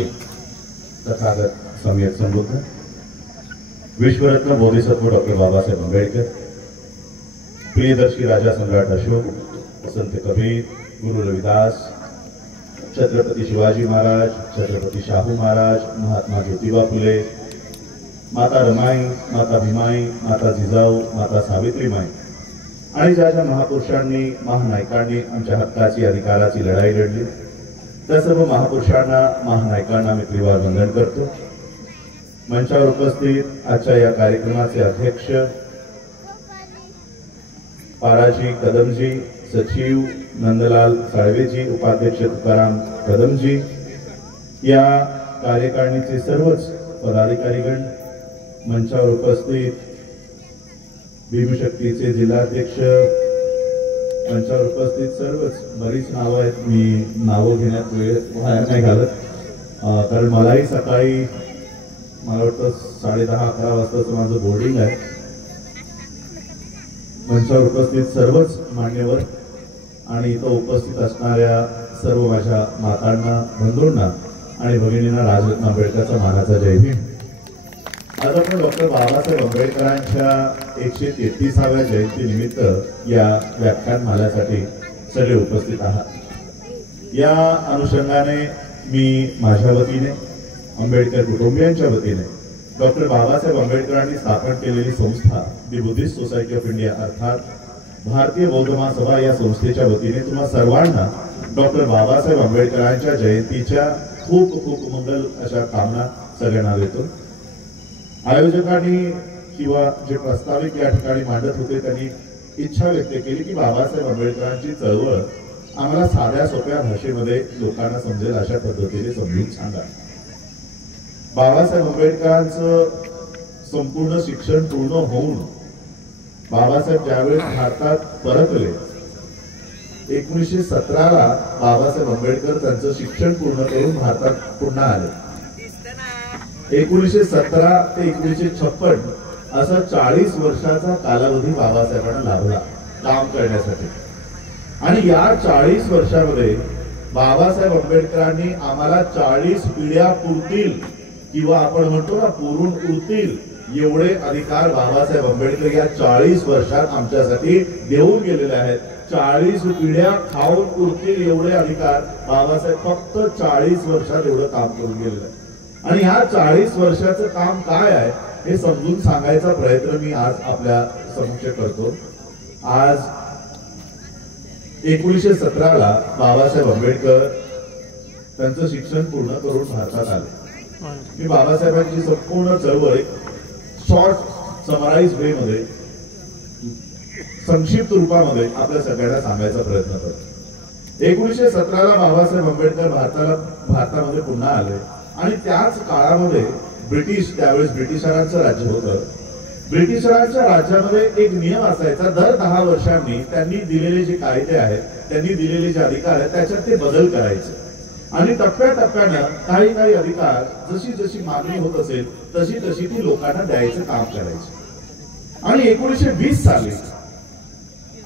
तथागत सम्यक संबुद्ध विश्वरत्न बोधिसत्व डॉक्टर बाबासाहेब आंबेडकर, प्रियदर्शी राजा सम्राट अशोक, संत कबीर, गुरु रविदास, छत्रपती शिवाजी महाराज, छत्रपती शाहू महाराज, महात्मा ज्योतिबा फुले, माता रमाई, माता भीमाई, माता जिजाऊ, माता सावित्रीमाई आणि ज्या ज्या महापुरुषांनी महानायकांनी आमच्या हक्काची अधिकाराची लढाई लढली त्या सर्व महापुरुषांना महानायकांना मी त्रिवार वंदन करतो। मंचावर उपस्थित आजच्या या कार्यक्रमाचे अध्यक्ष पाराजी कदमजी, सचिव नंदलाल साळवेजी, उपाध्यक्ष तुकाराम कदमजी, या कार्यकारिणीचे सर्वच पदाधिकारीगण, मंचावर उपस्थित भीमशक्तीचे जिल्हाध्यक्ष, मंचावर उपस्थित सर्वच बरीच नावं आहेत, मी नावं घेण्यात वेळ वाया नाही घालत कारण मलाही सकाळी मला वाटतं 10:30-11 वाजताचं माझं बोर्डिंग आहे। मंचावर उपस्थित सर्वच मान्यवर आणि इथं उपस्थित असणाऱ्या सर्व माझ्या मातांना, बंधूंना आणि भगिनींना राजरत्न आंबेडकरचा मानाचा जय भीम। आज आपण डॉक्टर बाबासाहेब आंबेडकरांच्या 133व्या जयंतीनिमित्त या व्याख्यानमालेसाठी सगळे उपस्थित आहात। या अनुषंगाने मी माझ्या वतीने, आंबेडकर कुटुंबियांच्या वतीने डॉक्टर बाबासाहेब आंबेडकरांनी स्थापन केलेली संस्था दी बुद्धिस्ट सोसायटी ऑफ इंडिया अर्थात भारतीय बौद्ध महासभा या संस्थेच्या वतीने तुम्हा सर्वांना डॉक्टर बाबासाहेब आंबेडकरांच्या जयंतीच्या खूप खूप मंगल अशा कामना सगळ्यांना देतो। आयोजकांनी किंवा जे प्रस्तावित या ठिकाणी मांडत होते त्यांनी इच्छा व्यक्त केली की बाबासाहेब आंबेडकरांची चळवळ आम्हाला साध्या सोप्या भाषेमध्ये लोकांना समजेल अशा पद्धतीने समजून सांगा। बाबासाहेब आंबेडकरांचं संपूर्ण शिक्षण पूर्ण होऊन बाबासाहेब ज्यावेळेस भारतात परतले 1917ला बाबासाहेब आंबेडकर त्यांचं शिक्षण पूर्ण करून भारतात पुन्हा आले। 1917 ते 1956 असा 40 वर्षाचा कालावधी बाबासाहेबांना लाभला काम करण्यासाठी आणि या 40 वर्षामध्ये बाबासाहेब आंबेडकरांनी आम्हाला 40 पिढ्या पुरतील किंवा आपण म्हणतो ना पुरून उरतील एवढे अधिकार बाबासाहेब आंबेडकर या 40 वर्षात आमच्यासाठी देऊन गेलेले आहेत। 40 पिढ्या खाऊन उरतील एवढे अधिकार बाबासाहेब फक्त 40 वर्षात एवढं काम करून गेलेलं आहे आणि ह्या 40 वर्षाचं काम काय आहे हे समजून सांगायचा प्रयत्न मी आज आपल्या समक्ष करतो। आज 1917ला बाबासाहेब आंबेडकर त्यांचं शिक्षण पूर्ण करून भारतात आले। मी बाबासाहेबांची संपूर्ण चळवळ शॉर्ट समराइज वे मध्ये संक्षिप्त रूपामध्ये आपल्या सगळ्यांना सांगायचा प्रयत्न करतो। 1917ला बाबासाहेब आंबेडकर भारतामध्ये पुन्हा आले आणि त्याच काळामध्ये त्यावेळेस ब्रिटिशांचं राज्य होतं। ब्रिटिशांच्या राज्यामध्ये एक नियम असायचा, दर 10 वर्षांनी त्यांनी दिलेले जे कायदे आहेत, त्यांनी दिलेले जे अधिकार आहेत त्याच्यात ते बदल करायचे आणि टप्प्याटप्प्यानं काही काही अधिकार जशी जशी मागणी होत असेल तशी तशी ती लोकांना द्यायचं काम करायचे आणि 1920 साली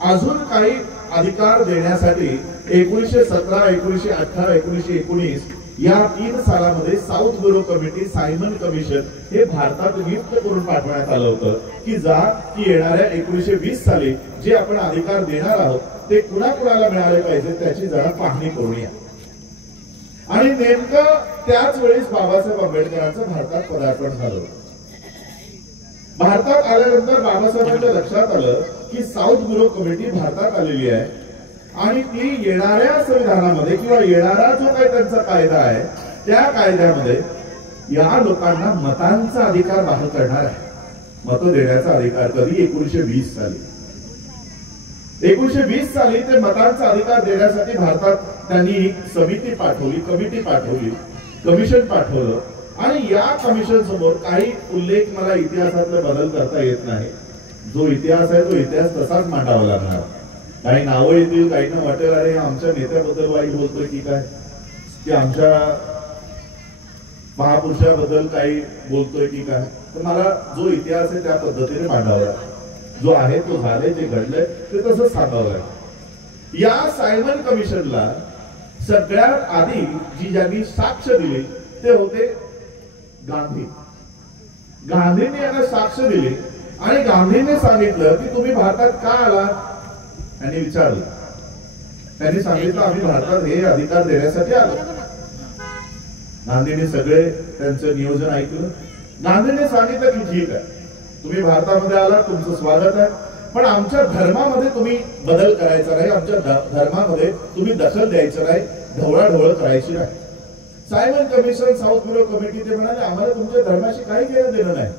अजून काही अधिकार देण्यासाठी 1917, 1918, 1919 या 3 सालामध्ये Southborough committee, Simon commission हे भारतात नियुक्त करून पाठवण्यात आलं होतं की येणाऱ्या 1920 साली जे आपण अधिकार देणार आहोत ते कुणाकुणाला मिळाले पाहिजे त्याची जरा पाहणी करूया। आणि नेमकं त्याच वेळेस बाबासाहेब आंबेडकरांचं भारतात पदार्पण झालं। भारतात आल्यानंतर बाबासाहेबांच्या लक्षात आलं की साऊथ ब्युरो कमिटी भारतात आलेली आहे आणि ती येणाऱ्या संविधानामध्ये किंवा येणारा जो काही त्यांचा कायदा आहे त्या कायद्यामध्ये या लोकांना मतांचा अधिकार बहाल करणार आहे। मत देण्याचा अधिकार कधी 1920 साली 1920 साली ते मतांचा अधिकार देण्यासाठी भारतात त्यांनी समिती पाठवली, कमिटी पाठवली, कमिशन पाठवलं आणि या कमिशन समोर काही उल्लेख मला इतिहासातले बदल करता येत नाही। जो इतिहास आहे तो इतिहास तसाच मांडावा लागणार। काही नावं येतील, काहींना वाटेल अरे आमच्या नेत्याबद्दल वाईट बोलतोय की काय, की आमच्या महापुरुषाबद्दल काही बोलतोय की काय, तर मला जो इतिहास आहे त्या पद्धतीने मांडावा लागेल, जो आहे तो झाले, जे घडलंय ते तसंच सांगावं लागेल। या सायमन कमिशनला सगळ्यात आधी जी ज्यांनी साक्ष दिली ते होते गांधी. गांधींनी यांना साक्ष दिली आणि गांधींनी सांगितलं की तुम्ही भारतात का आलात. यांनी विचारलं, त्यांनी सांगितलं आम्ही भारतात हे अधिकार देण्यासाठी आलो. गांधींनी सगळे त्यांचं नियोजन ऐकलं. गांधींनी सांगितलं की ठीक आहे, तुम्ही भारतामध्ये आलात, तुमचं स्वागत आहे, पण आमच्या धर्मामध्ये तुम्ही बदल करायचा नाही, आमच्या धर्मामध्ये तुम्ही दखल द्यायचं नाही, ढवळाढवळ करायची नाही. Simon commission, south bureau committee ते म्हणाले आम्हाला तुमच्या धर्माशी काही घेणं देणं नाही,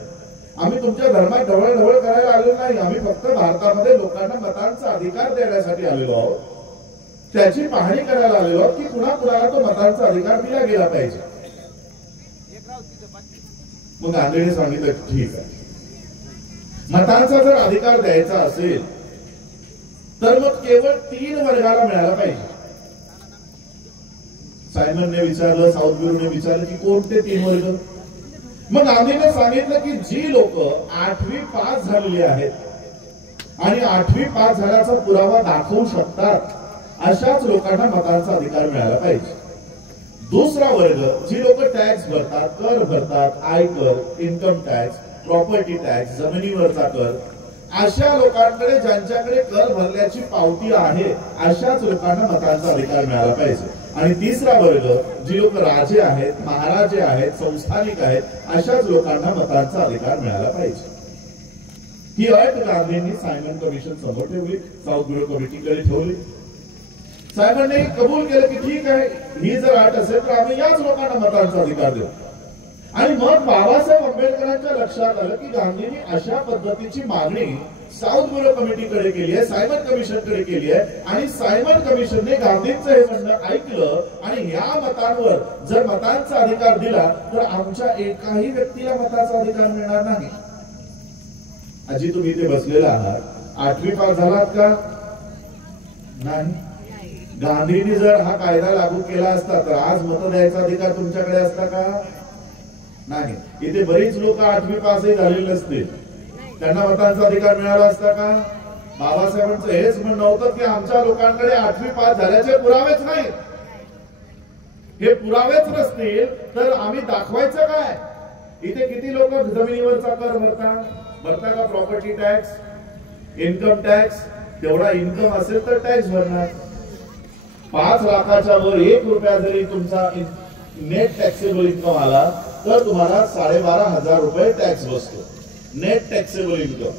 आम्ही तुमच्या धर्मात ढवळाढवळ करायला आलेलो नाही, आम्ही फक्त भारतामध्ये लोकांना मतांचा अधिकार देण्यासाठी आलेलो आहोत, त्याची पाहणी करायला आलेलो आहोत की कुणाकुणाला तो मतांचा अधिकार दिला गेला पाहिजे. मग गांधींनी सांगितलं ठीक आहे, मतांचा जर अधिकार द्यायचा असेल तर मग केवळ 3 वर्गाला मिळाला पाहिजे. सायमनने विचारलं, साऊथ ब्युरोने विचारलं की कोणते 3 वर्ग. मग गांधीने सांगितलं की जी लोक 8वी पास झालेली आहेत आणि 8वी पास झाल्याचा पुरावा दाखवू शकतात अशाच लोकांना मतांचा अधिकार मिळाला पाहिजे. दुसरा वर्ग, जी लोक टॅक्स भरतात, कर भरतात, आयकर, इन्कम टॅक्स, प्रॉपर्टी टॅक्स, जमिनीवरचा कर, अशा लोकांकडे ज्यांच्याकडे कर भरल्याची पावती आहे अशाच लोकांना मतांचा अधिकार मिळाला पाहिजे. आणि तिसरा वर्ग, जी लोक राजे आहेत, महाराजे आहेत, संस्थानिक आहेत, अशाच लोकांना मतांचा अधिकार मिळाला पाहिजे. ही अट गांधींनी सायमन कमिशन समोर ठेवली, साऊथ ब्युरो कमिटीकडे ठेवली. सायमनने कबूल केलं की ठीक आहे, ही जर अट असेल तर आम्ही याच लोकांना मतांचा अधिकार देऊ. आणि मग बाबासाहेब आंबेडकरांच्या लक्षात आलं की गांधींनी अशा पद्धतीची मागणी साऊथ ब्युरो कमिटीकडे केली आहे, सायमन कमिशनकडे केली आहे, आणि सायमन कमिशनने गांधींचं हे म्हणणं ऐकलं आणि या मतांवर जर मतांचा अधिकार दिला तर आमच्या एकाही व्यक्तीला मताचा अधिकार मिळणार नाही. आजी तुम्ही इथे बसलेला आहात, 8वी पास झालात का? नाही. गांधींनी जर हा कायदा लागू केला असता तर आज मत द्यायचा अधिकार तुमच्याकडे असता का? नाही. इथे बरीच लोक 8वी पासही झालेले नसतील, त्यांना मतांचा अधिकार मिळाला असता का? बाबासाहेबांचं हेच म्हणणं होतं की आमच्या लोकांकडे 8वी पास झाल्याचे पुरावेच नाही. हे पुरावेच नसतील तर आम्ही दाखवायचं काय? इथे किती लोक जमिनीवरचा कर भरता का? प्रॉपर्टी टॅक्स, इन्कम टॅक्स, तेवढा इन्कम असेल तर टॅक्स भरणार. 5 लाखाच्या वर 1 रुपया जरी तुमचा नेट टॅक्सेबल इन्कम आला तर तुम्हाला 12,500 रुपये टॅक्स बसतो. नेट टॅक्सेबल इन्कम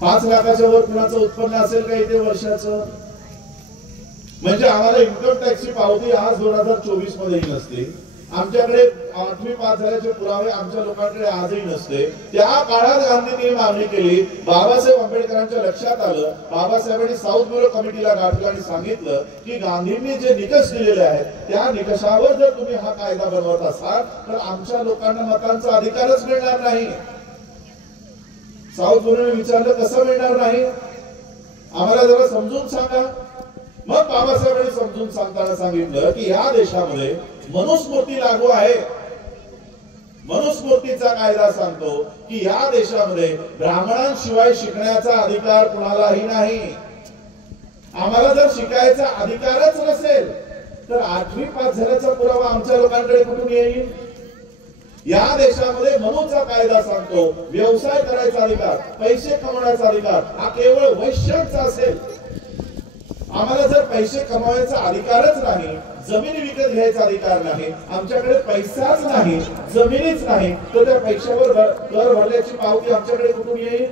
5 लाखाच्या वर कुणाचं उत्पन्न असेल का इथे वर्षाचं? म्हणजे आम्हाला इन्कम टॅक्सची पावती आज 2024 मध्ये नसते, आमच्याकडे 8वी पास झाल्याचे पुरावे आमच्या लोकांकडे आजही नसते. त्या काळात गांधींनी मागणी केली. बाबासाहेब आंबेडकरांच्या लक्षात आलं. बाबासाहेबांनी साऊथ ब्युरो कमिटीला गाठलं आणि सांगितलं की गांधींनी जे निकष दिलेले आहेत त्या निकषावर जर तुम्ही हा कायदा बनवत असाल तर आमच्या लोकांना मतांचा अधिकारच मिळणार नाही. साऊथ ब्युरोने विचारलं कसं मिळणार नाही, आम्हाला जरा समजून सांगा. मग बाबासाहेबांनी समजून सांगताना सांगितलं की या देशामध्ये मनुस्मृती लागू आहे. मनुस्मृतीचा कायदा सांगतो की या देशामध्ये ब्राह्मणांशिवाय शिकण्याचा अधिकार कुणालाही नाही. आम्हाला जर शिकायचा अधिकारच नसेल तर 8वी पास झाल्याचा पुरावा आमच्या लोकांकडे कुठून येईल? या देशामध्ये मनुचा कायदा सांगतो व्यवसाय करायचा अधिकार, पैसे कमवण्याचा अधिकार हा केवळ वैश्यांचा असेल. आम्हाला जर पैसे कमवायचा अधिकारच नाही, जमीन विकत घ्यायचा अधिकार नाही, आमच्याकडे पैसाच नाही, जमिनीच नाही, तर त्या पैशावर कर भरल्याची पावती आमच्याकडे कुठून येईल?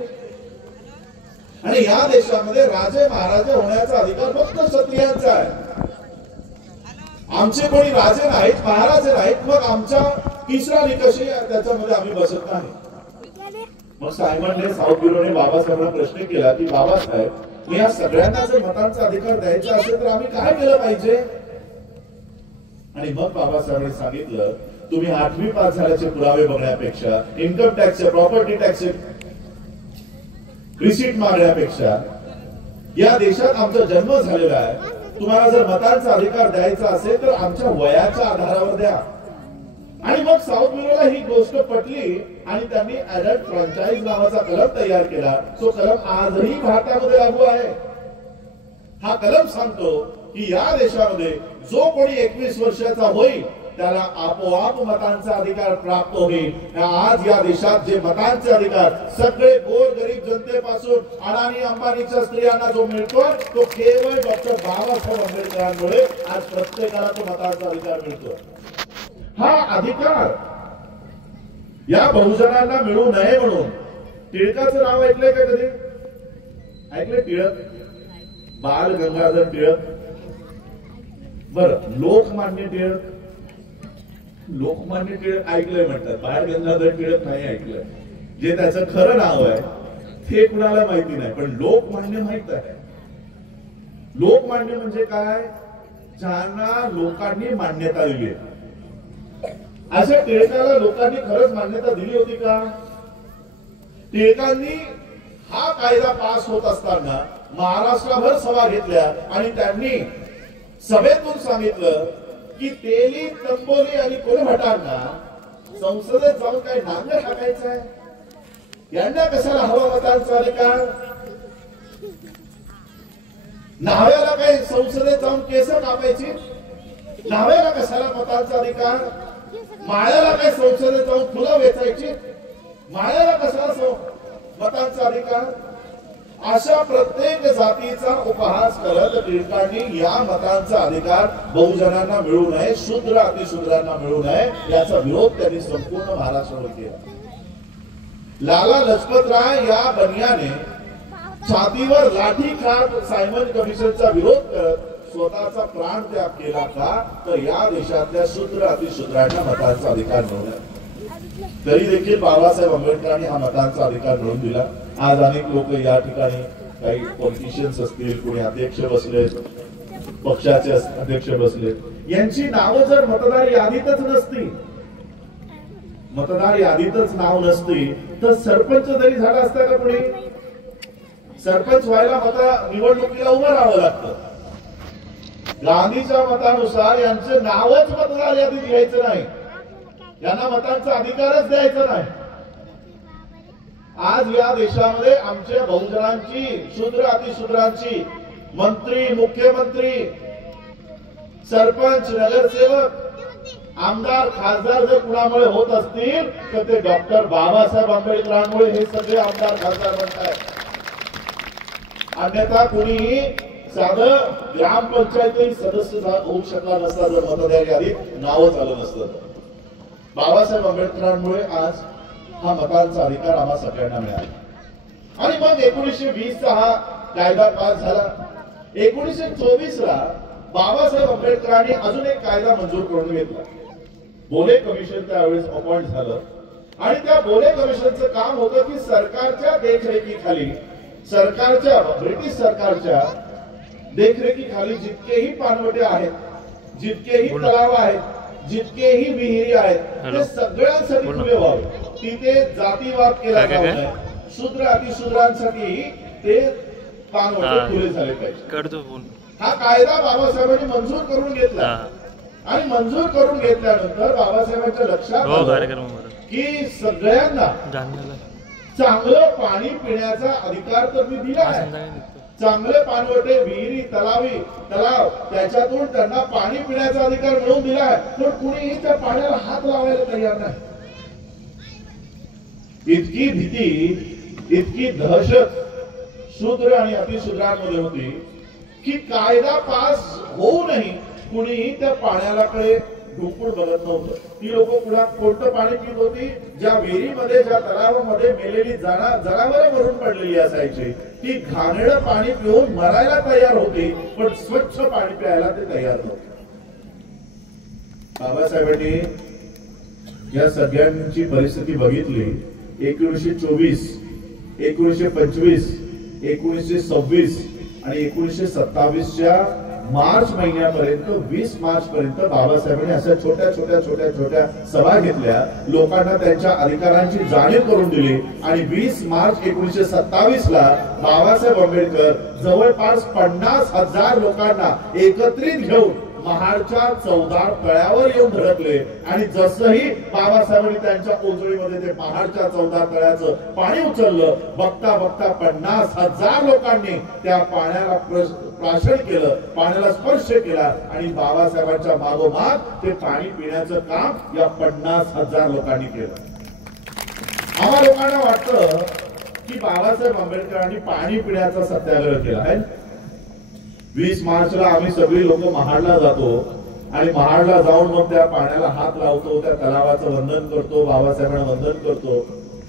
आणि या देशामध्ये राजे महाराजे होण्याचा अधिकार फक्त क्षत्रियांचा आहे. आमचे कोणी राजे नाहीत, महाराजे नाहीत, मग आमच्या तिसरा निकष त्याच्यामध्ये आम्ही बसत नाही. मग सायमनने, साऊथ ब्युरोने बाबासाहेबांना प्रश्न केला की बाबासाहेब, या सगळ्यांना जर मतांचा अधिकार द्यायचा असेल तर आम्ही काय केलं पाहिजे? आणि मग बाबासाहेबांनी सांगितलं तुम्ही 8वी पास झाल्याचे पुरावे बघण्यापेक्षा, income tax, property tax receipt मागण्यापेक्षा, या देशात आमचा जन्म झालेला आहे, तुम्हाला जर मतांचा अधिकार द्यायचा असेल तर आमच्या वयाच्या आधारावर द्या. आणि मग साऊथ ब्युरोला ही गोष्ट पटली आणि त्यांनी ऍडल्ट फ्रँचाइज नावाचा कलम तयार केला. तो कलम आजही भारतामध्ये लागू आहे. हा कलम सांगतो की या देशामध्ये जो कोणी 21 वर्षाचा होईल त्याला आपोआप मतांचा अधिकार प्राप्त होईल। आज या देशात जे मतांचे अधिकार सगळे गोरगरीब जनतेपासून अडाणी अंबानीच्या स्त्रियांना जो मिळतोय तो केवळ डॉक्टर बाबासाहेब आंबेडकरांमुळे आज प्रत्येकाला तो मतांचा अधिकार मिळतोय। हा अधिकार या बहुजनांना मिळू नये म्हणून टिळकाचं नाव ऐकलंय का कधी? ऐकलंय टिळक? बाल गंगाधर टिळक। बरं, लोकमान्य टिळक? लोकमान्य टिळक ऐकलंय म्हणतात, बाळ गंगाधर टिळक नाही ऐकलंय। जे त्याचं खरं नाव आहे ते कुणाला माहिती नाही, पण लोकमान्य माहित आहे। लोकमान्य म्हणजे काय? ज्यांना लोकांनी मान्यता दिली। अशा टिळकाला लोकांनी खरंच मान्यता दिली होती का? टिळकांनी हा कायदा पास होत असताना महाराष्ट्रभर सभा घेतल्या आणि त्यांनी सभेतून सांगितलं की तेली, तंबोली आणि कोल्हाटांना संसदेत जाऊन काय नांगर टाकायचं आहे? यांना कशाला हवा मतांचा अधिकार? न्हाव्याला काय संसदेत जाऊन केस कापायची? न्हाव्याला कशाला मतांचा अधिकार? माळ्याला काय संसदेत जाऊन फुलं वेचायची? माळ्याला कशाला मतांचा अधिकार? अशा प्रत्येक जातीचा उपहास करत टिळकांनी या मतांचा अधिकार बहुजनांना मिळू नये, शूद्र अतिशूद्रांना मिळू नये याचा विरोध त्यांनी संपूर्ण महाराष्ट्रावर केला। लाला लजपतराय या बनियाने छातीवर लाठी खात सायमन कमिशनचा विरोध करत स्वतःचा प्राण त्याग केला का? तर या देशातल्या शूद्र अतिशूद्रांना मतांचा अधिकार मिळवला। तरी देखील बाबासाहेब आंबेडकरांनी हा मतांचा अधिकार मिळवून दिला। आज अनेक लोक या ठिकाणी काही पॉलिटिशियन्स असतील, कोणी अध्यक्ष बसले, पक्षाचे अध्यक्ष बसले, यांची नावं जर मतदार यादीतच नसती, मतदार यादीतच नाव नसती तर सरपंच जरी झाला असता का? कोणी सरपंच व्हायला निवडणुकीला उभं राहावं लागतं। गांधीच्या मतानुसार यांचं नावच मतदार यादीत घ्यायचं नाही, यांना मतांचा अधिकारच द्यायचा नाही। आज या देशामध्ये आमच्या बहुजनांची, शूद्र अतिशूद्रांची मंत्री, मुख्यमंत्री, सरपंच, नगरसेवक, आमदार, खासदार जर कुणामुळे होत असतील तर ते डॉक्टर बाबासाहेब आंबेडकरांमुळे हे सगळे आमदार, खासदार बनतात। अन्यथा कुणीही साधं ग्रामपंचायतही सदस्य होऊ शकला नसता जर मतदार यादीत नावच आलं नसतं। बाबासाहेब आंबेडकरांमुळे आज हा मतांचा अधिकार आम्हा सगळ्यांना मिळाला। आणि मग 1920 चा हा कायदा पास झाला। 1924 ला बाबासाहेब आंबेडकरांनी अजून एक कायदा मंजूर करून घेतला। बोले कमिशन त्यावेळेस अपॉइंट झालं आणि त्या बोले कमिशनचं काम होतं की सरकारच्या देखरेखीखाली, ब्रिटिश सरकारच्या देखरेखीखाली जितकेही पाणवटे आहेत, जितकेही तलाव आहेत, जितकेही विहिरी आहेत ते सगळ्यांसाठी खुले व्हावे। तिथे जातीवाद केला जाऊ नये, शूद्र अतिशूद्रांसाठी ते पाणवटे खुले झाले पाहिजे। हा कायदा बाबासाहेबांनी मंजूर करून घेतला आणि मंजूर करून घेतल्यानंतर बाबासाहेबांच्या लक्षात आलं की सगळ्यांना चांगलं पाणी पिण्याचा अधिकार तर मी दिला आहे, चांगले पाणवटे, विहिरी, तलाव त्याच्यातून त्यांना पाणी पिण्याचा अधिकार मिळवून दिला आहे, पण कुणीही त्या पाण्याला हात लावायला तयार नाही। इतकी भीती, इतकी दहशत शूद्र आणि अतिशूद्रांमध्ये होती की कायदा पास होऊनही कुणीही त्या पाण्याकडे डोकून बघत नव्हतं। ती लोक कोणतं पाणी पित होती? ज्या विहिरीमध्ये, ज्या तलावामध्ये मेलेली जनावरं मरून पडलेली असायची ती घाणेरडं पाणी पिऊन मरायला तयार होती, पण स्वच्छ पाणी प्यायला ते तयार नव्हते। बाबासाहेबांनी या सगळ्यांची परिस्थिती बघितली। 1924, 1925, 1926 आणि 1927च्या मार्च महिन्यापर्यंत, 20 मार्च पर्यंत बाबासाहेबांनी अशा छोट्या सभा घेतल्या, लोकांना त्यांच्या अधिकारांची जाणीव करून दिली आणि 20 मार्च 1927 ला बाबासाहेब आंबेडकर जवळपास 50,000 लोकांना एकत्रित घेऊन महाडच्या चौदार तळ्यावर येऊन धडकले आणि जसंही बाबासाहेबांनी त्यांच्या ओंजळीमध्ये ते महाडच्या चौदार तळ्याचं पाणी उचललं, बघता बघता 50,000 लोकांनी त्या पाण्याला प्राशन केलं, पाण्याला स्पर्श केला आणि बाबासाहेबांच्या मागोमाग ते पाणी पिण्याचं काम या 50,000 लोकांनी केलं. आम्हा लोकांना वाटतं की बाबासाहेब आंबेडकरांनी पाणी पिण्याचा सत्याग्रह केला आहे. 20 मार्चला आम्ही सगळी लोक महाडला जातो आणि महाडला जाऊन मग त्या पाण्याला हात लावतो, त्या तलावाचं वंदन करतो, बाबासाहेबांना वंदन करतो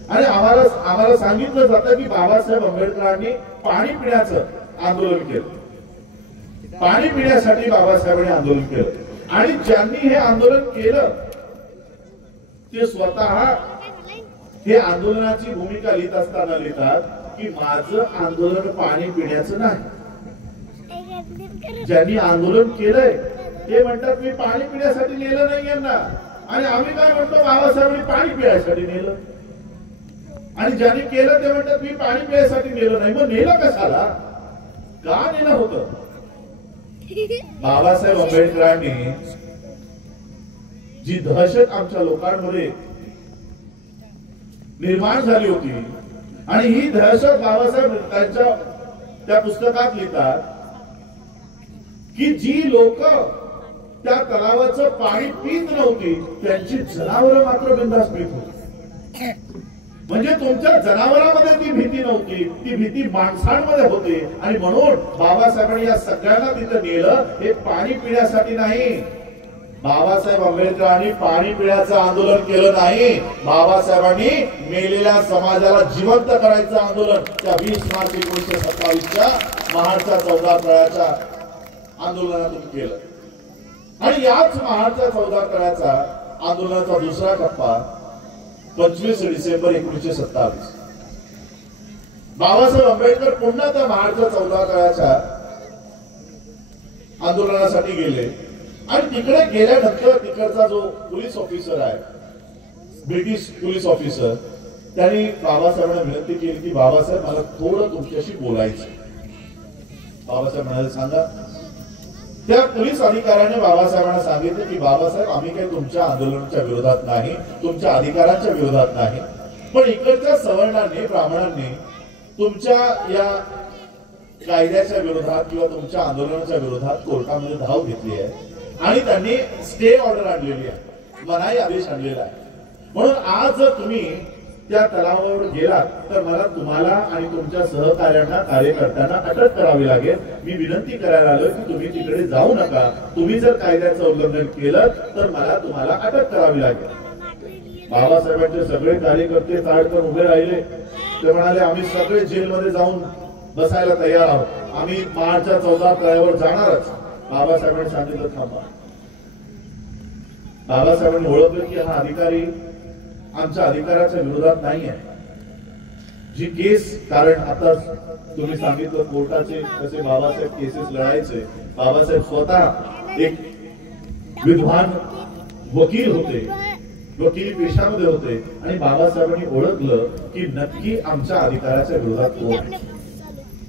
आणि आम्हाला सांगितलं जातं की बाबासाहेब आंबेडकरांनी पाणी पिण्याचं आंदोलन केलं, पाणी पिण्यासाठी बाबासाहेबांनी आंदोलन केलं. आणि ज्यांनी हे आंदोलन केलं ते स्वतः हे आंदोलनाची भूमिका लिहित असताना लिहितात की माझं आंदोलन पाणी पिण्याचं नाही. ज्यांनी आंदोलन केलंय ते म्हणतात मी पाणी पिण्यासाठी नेलं नाही यांना, आणि आम्ही काय म्हणतो बाबासाहेबांनी पाणी पिण्यासाठी नेलं. आणि ज्यांनी केलं ते म्हणतात मी पाणी पिण्यासाठी नेलं नाही. मग नेलं कशाला, का नेलं होतं? बाबासाहेब आंबेडकरांनी जी दहशत आमच्या लोकांमध्ये निर्माण झाली होती आणि ही दहशत बाबासाहेब त्यांच्या त्या पुस्तकात लिहितात की जी लोक त्या तलावाचं पाणी पित नव्हती त्यांची जनावरं मात्र बिनधास्त पित होती. म्हणजे तुमच्या जनावरांमध्ये ती भीती नव्हती, ती भीती माणसांमध्ये होती. आणि म्हणून बाबासाहेबांनी या सगळ्यांना तिथं नेलं, हे पाणी पिण्यासाठी नाही. बाबासाहेब आंबेडकरांनी पाणी पिण्याचं आंदोलन केलं नाही, बाबासाहेबांनी मेलेल्या समाजाला जिवंत करायचं आंदोलन त्या 20 मार्च 1927च्या महाडच्या चौदार तळ्याच्या आंदोलनातून केलं. आणि याच महाडच्या चौदार तळ्याचा आंदोलनाचा दुसरा टप्पा 25 डिसेंबर 1927. बाबासाहेब आंबेडकर पुन्हा त्या महाडच्या चौदार तळ्याच्या आंदोलनासाठी गेले आणि तिकडे गेल्यानंतर तिकडचा जो पोलीस ऑफिसर आहे, ब्रिटिश पोलीस ऑफिसर, त्यांनी बाबासाहेबांना विनंती केली की बाबासाहेब मला थोडं तुमच्याशी बोलायचं. बाबासाहेब म्हणाले सांगा. त्या पोलीस अधिकाऱ्याने बाबासाहेबांना सांगितलं की बाबासाहेब आम्ही काही तुमच्या आंदोलनाच्या विरोधात नाही, तुमच्या अधिकारांच्या विरोधात नाही, पण इकडच्या सवर्णांनी ब्राह्मणांनी तुमच्या या कायद्याच्या विरोधात किंवा तुमच्या आंदोलनाच्या विरोधात कोर्टामध्ये धाव घेतली आहे आणि त्यांनी स्टे ऑर्डर आणलेली आहे, मनाई आदेश आणलेला आहे. म्हणून आज जर तुम्ही त्या तलावावर गेलात तर मला तुम्हाला आणि तुमच्या सहकार्यांना कार्यकर्त्यांना अटक करावी लागेल. मी विनंती करायला आलो की तुम्ही तिकडे जाऊ नका, तुम्ही जर कायद्याचं उल्लंघन केलं तर मला तुम्हाला अटक करावी लागेल. बाबासाहेबांचे सगळे कार्यकर्ते ताडकन उभे राहिले. ते म्हणाले आम्ही सगळे जेलमध्ये जाऊन बसायला तयार आहोत, आम्ही महाडच्या चौदार तळ्यावर जाणारच. बाबासाहेबांनी सांगितलं थांबा. बाबासाहेबांनी ओळखलं की हा अधिकारी आमच्या अधिकाराच्या विरोधात नाही आहे. जी केस, कारण आता तुम्ही सांगितलं कोर्टाचे कसे बाबासाहेब केसेस लढायचे. बाबासाहेब स्वतः एक विद्वान वकील होते, वकिली पेशामध्ये होते आणि बाबासाहेबांनी ओळखलं की नक्की आमच्या अधिकाराच्या विरोधात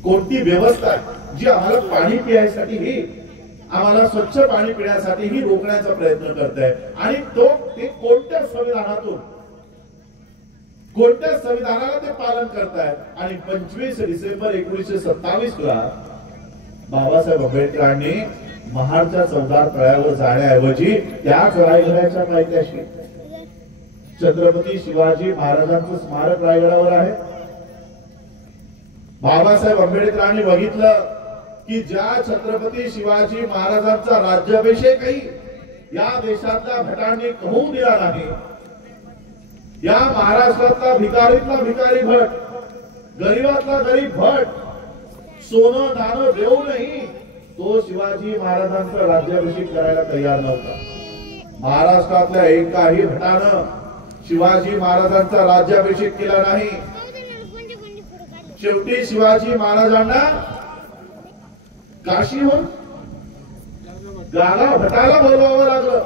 कोणती व्यवस्था आहे जी आम्हाला पाणी पिण्यासाठी ही आम्हाला स्वच्छ पाणी पिण्यासाठी ही रोखण्याचा प्रयत्न करत आहे. आणि ते कोणत्या संविधानाला ते पालन करतायत. आणि 25 डिसेंबर 1927ला बाबासाहेब आंबेडकरांनी महाडच्या चौदार तळ्यावर जाण्याऐवजी त्याच रायगडाच्या पायथ्याशी छत्रपती शिवाजी महाराजांचं स्मारक रायगडावर आहे. बाबासाहेब आंबेडकरांनी बघितलं की ज्या छत्रपती शिवाजी महाराजांचा राज्याभिषेकही या देशातल्या भटांनी होऊ दिला नाही, या महाराष्ट्रातला भिकारीतला भिकारी भट, गरीबातला गरीब भट सोनं नाणं देऊनही तो शिवाजी महाराजांचा राज्याभिषेक करायला तयार नव्हता. महाराष्ट्रातल्या एकाही भटानं शिवाजी महाराजांचा राज्याभिषेक केला नाही. शेवटी शिवाजी महाराजांना काशीहून गाला भटाला बोलवावं लागलं.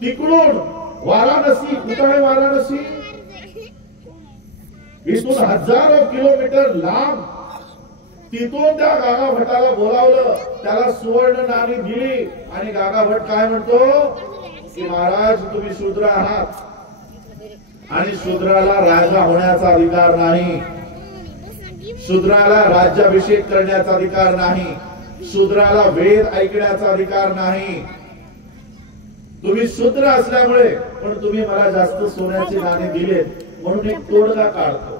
तिकडून वाराणसी, कुठे वाराणसी, इथून हजारो किलोमीटर लांब तिथून त्या गागा भटाला बोलावलं, त्याला सुवर्ण नाणी दिली आणि गागा भट काय म्हणतो की महाराज तुम्ही शूद्र आहात आणि शूद्राला राजा होण्याचा अधिकार नाही, शूद्राला राज्याभिषेक करण्याचा अधिकार नाही, शूद्राला वेद ऐकण्याचा अधिकार नाही. तुम्ही शूद्र असल्यामुळे पण तुम्ही मला जास्त सोन्याचे नाणे दिलेत म्हणून एक तोडगा काढतो.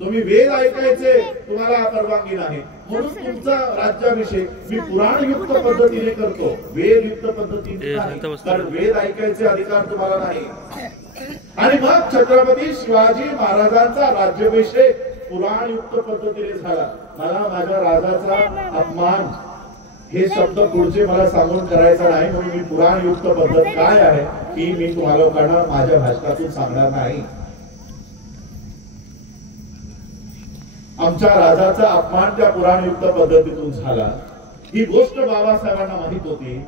तुम्ही वेद ऐकायचे तुम्हाला परवानगी नाही म्हणून तुमचा राज्याभिषेक मी पुराणयुक्त पद्धतीने करतो, वेदयुक्त पद्धतीने नाही, कारण वेद ऐकायचे अधिकार तुम्हाला नाही. आणि मग छत्रपती शिवाजी महाराजांचा राज्याभिषेक पुराणयुक्त पद्धतीने झाला. मला माझ्या राजाचा अपमान हे शब्द पुढचे मला सांगून करायचा नाही म्हणून मी पुराणयुक्त पद्धत काय आहे ही मी तुम्हाला लोकांना माझ्या भाषणातून सांगणार नाही. आमच्या राजाचा अपमान त्या पुराणयुक्त पद्धतीतून झाला. ही गोष्ट बाबासाहेबांना माहित होती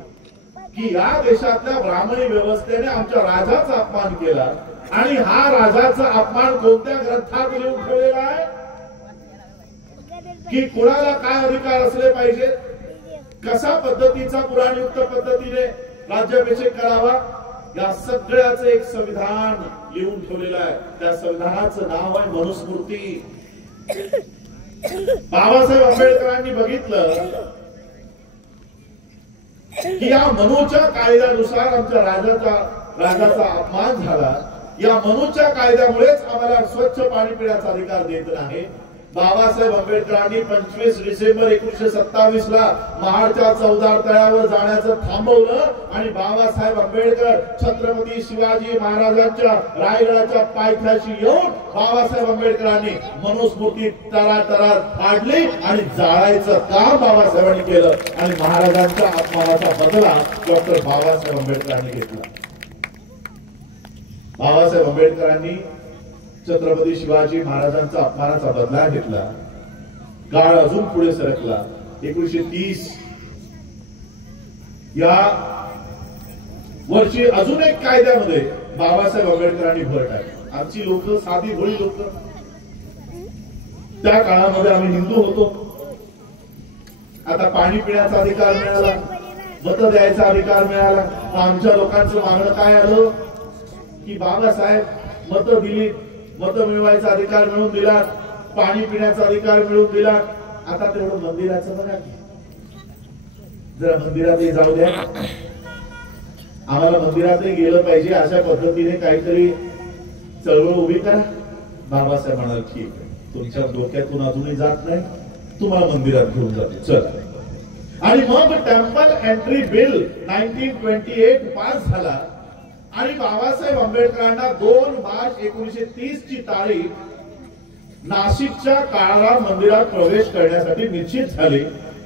की या देशातल्या ब्राह्मणी व्यवस्थेने आमच्या राजाचा अपमान केला आणि हा राजाचा अपमान कोणत्या ग्रंथात लिहून ठेवलेला आहे की कुणाला काय अधिकार असले पाहिजे, कशा पद्धतीचा पुराणयुक्त पद्धतीने राज्याभिषेक करावा, या सगळ्याचं एक संविधान लिहून ठेवलेलं आहे. त्या संविधानाचं नाव आहे मनुस्मृती. बाबासाहेब आंबेडकरांनी बघितलं की या मनूच्या कायद्यानुसार आमच्या राजाचा अपमान झाला. या मनूच्या कायद्यामुळेच आम्हाला स्वच्छ पाणी पिण्याचा अधिकार देत नाही. बाबासाहेब आंबेडकरांनी 25 डिसेंबर 1927 ला महाडच्या चौदार तळ्यावर जाण्याचं थांबवलं आणि बाबासाहेब आंबेडकर छत्रपती शिवाजी महाराजांच्या रायगडाच्या पायथ्याशी येऊन बाबासाहेब आंबेडकरांनी मनुस्मृती तरातरात फाडली आणि जाळायचं काम बाबासाहेबांनी केलं आणि महाराजांच्या अपमानाचा बदला डॉक्टर बाबासाहेब आंबेडकरांनी घेतला. बाबासाहेब आंबेडकरांनी छत्रपती शिवाजी महाराजांचा अपमानाचा बदला घेतला. काळ अजून पुढे सरकला. 1930 या वर्षी अजून एक कायद्यामध्ये बाबासाहेब आंबेडकरांनी भर टाकली. आमची लोक साधी भोळी लोक, त्या काळामध्ये आम्ही हिंदू होतो. आता पाणी पिण्याचा अधिकार मिळाला, मत द्यायचा अधिकार मिळाला. आमच्या लोकांचं मागणं काय आलं की बाबासाहेब मत दिली, मत मिळवायचा अधिकार मिळवून दिला, पाणी पिण्याचा अधिकार मिळवून दिला. आता तेवढं मंदिराचं बघा, जरा मंदिरातही जाऊ द्या, आम्हाला मंदिरातही गेलं पाहिजे अशा पद्धतीने काहीतरी चळवळ उभी करा. बाबासाहेब म्हणाल ठीक आहे, तुमच्या डोक्यातून अजूनही जात नाही, तुम्हाला मंदिरात घेऊन जाते चल. आणि मग टेम्पल एंट्री बिल 1928 पास झाला आणि बाबासाहेब आंबेडकरांना 2 मार्च 1930 ची तारीख नाशिकच्या काळा मंदिरात प्रवेश करण्यासाठी निश्चित झाली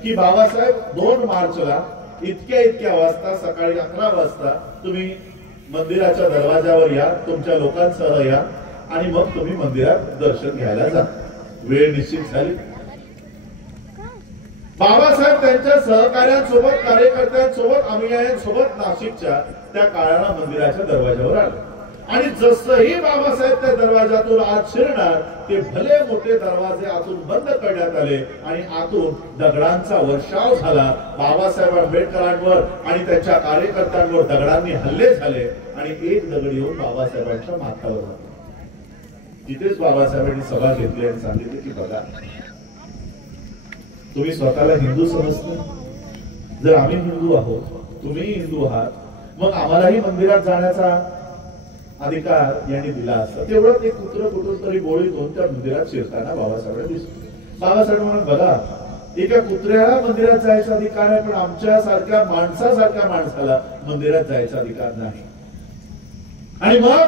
की बाबासाहेब 2 मार्चला इतक्या वाजता सकाळी 11 वाजता तुम्ही मंदिराच्या दरवाजावर या, तुमच्या लोकांसह या आणि मग तुम्ही मंदिरात दर्शन घ्यायला जा. वेळ निश्चित झाली. बाबासाहेब त्यांच्या सहकार्यांसोबत, कार्यकर्त्यांसोबत, अनुयायांसोबत नाशिकच्या त्या काळा मंदिराच्या दरवाजावर आले आणि जसंही बाबासाहेब त्या दरवाजातून आत शिरणार ते भले मोठे दरवाजे आतून बंद करण्यात आले आणि आतून दगडांचा वर्षाव झाला. बाबासाहेब आंबेडकरांवर आणि त्यांच्या कार्यकर्त्यांवर दगडांनी हल्ले झाले आणि एक दगड येऊन बाबासाहेबांच्या माथ्यावर झाला. तिथेच बाबासाहेबांनी सभा घेतली आणि सांगितले की बघा, तुम्ही स्वतःला हिंदू समजता, जर आम्ही हिंदू आहोत, तुम्ही हिंदू आहात, मग आम्हालाही मंदिरात जाण्याचा अधिकार यांनी दिला असता. तेवढं एक कुत्र कुठून तरी गोळी घेऊन त्या मंदिरात शिरताना बाबासाहेबांना दिसतो. बाबासाहेब म्हणून बघा, एका कुत्र्याला मंदिरात जायचा अधिकार आहे पण आमच्या सारख्या माणसासारख्या माणसाला मंदिरात जायचा अधिकार नाही. आणि मग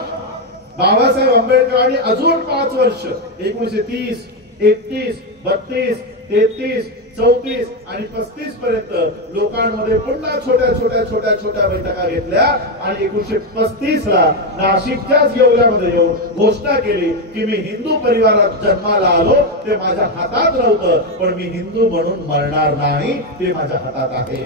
बाबासाहेब आंबेडकरांनी अजून 5 वर्ष 1930, 31, 32, 33, 34 आणि 35 पर्यंत लोकांमध्ये पुन्हा छोट्या बैठका घेतल्या आणि 1935 ला नाशिकच्याच येवल्यामध्ये येऊन घोषणा केली की मी हिंदू परिवारात जन्माला आलो, ते माझ्या हातात नव्हतं पण मी हिंदू म्हणून मरणार नाही, ते माझ्या हातात आहे.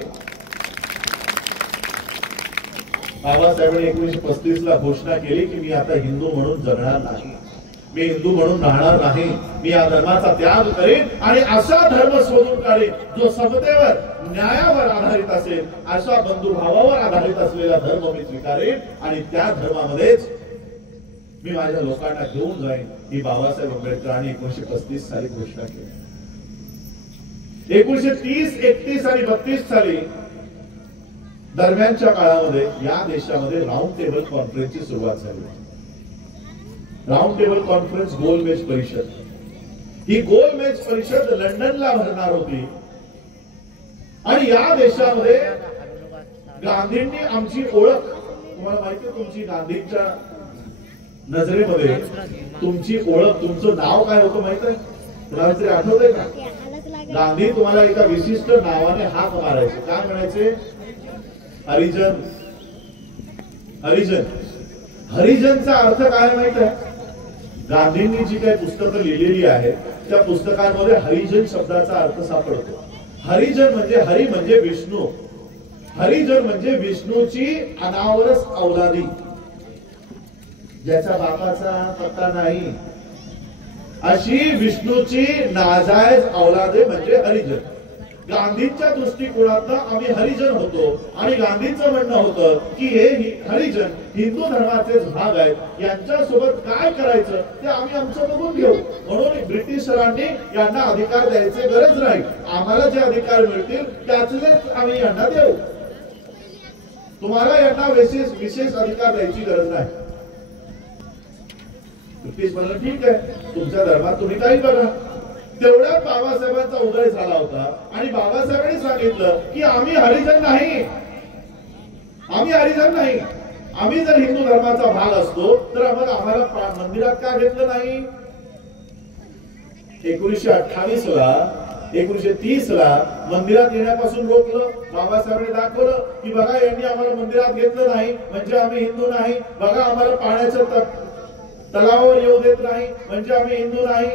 बाबासाहेबांनी 1935 ला घोषणा केली की मी आता हिंदू म्हणून जगणार नाही. मी हिंदू म्हणून राहणार नाही, मी या धर्माचा त्याग करेन आणि असा धर्म शोधून काढेन जो समतेवर न्यायावर आधारित असेल, अशा बंधुभावावर आधारित असलेला धर्म मी स्वीकारेन आणि त्या धर्मामध्येच मी माझ्या लोकांना घेऊन जाईन, ही बाबासाहेब आंबेडकरांनी 1935 साली घोषणा केली. 1930, 31 आणि 32 साली दरम्यानच्या काळामध्ये या देशामध्ये राऊंड टेबल कॉन्फरन्सची सुरुवात झाली. राऊंड टेबल कॉन्फरन्स गोलमेज परिषद, ही गोलमेज परिषद लंडनला भरणार होती आणि या देशामध्ये गांधींनी आमची ओळख, तुम्हाला माहिती आहे तुमची गांधींच्या नजरेमध्ये तुमची ओळख, तुमचं नाव काय होतं माहित आहे? कुणाला तरी आठवतंय का? गांधी तुम्हाला एका विशिष्ट नावाने हाक मारायचे. काय म्हणायचे? हरिजन. हरिजन. हरिजनचा अर्थ काय माहित आहे? गांधींनी जी काही पुस्तकं लिहिलेली आहेत त्या पुस्तकांमध्ये हरिजन शब्दाचा अर्थ सापडतो. हरिजन म्हणजे, हरी म्हणजे विष्णू, हरिजन म्हणजे विष्णूची अनावरस औलादी, ज्याच्या बापाचा पत्ता नाही, अशी विष्णूची नाजायज औलादे म्हणजे हरिजन. गांधींच्या दृष्टिकोनातनं आम्ही हरिजन होतो आणि गांधींचं म्हणणं होतं की हे हरिजन हिंदू धर्माचेच भाग आहेत, यांच्यासोबत काय करायचं ते आम्ही आमचं बघून घेऊ. म्हणून ब्रिटिशरांनी यांना अधिकार द्यायचे गरज नाही, आम्हाला जे अधिकार मिळतील त्याचलेच आम्ही यांना देऊ, तुम्हाला यांना विशेष अधिकार द्यायची गरज नाही. ब्रिटिश म्हणलं ठीक आहे, तुमच्या धर्मात तुम्ही काही बघा. तेवढ्यात बाबासाहेबांचा उदय झाला होता आणि बाबासाहेबांनी सांगितलं की आम्ही हरिजन नाही, आम्ही हरिजन नाही, आम्ही जर हिंदू धर्माचा भाग असतो तर मग आम्हाला मंदिरात का घेतलं नाही? 1928 ला 1930 ला मंदिरात येण्यापासून रोखलं. बाबासाहेबांनी दाखवलं की बघा यांनी आम्हाला मंदिरात घेतलं नाही म्हणजे आम्ही हिंदू नाही, बघा आम्हाला पाण्याच्या तलावावर येऊ देत नाही म्हणजे आम्ही हिंदू नाही.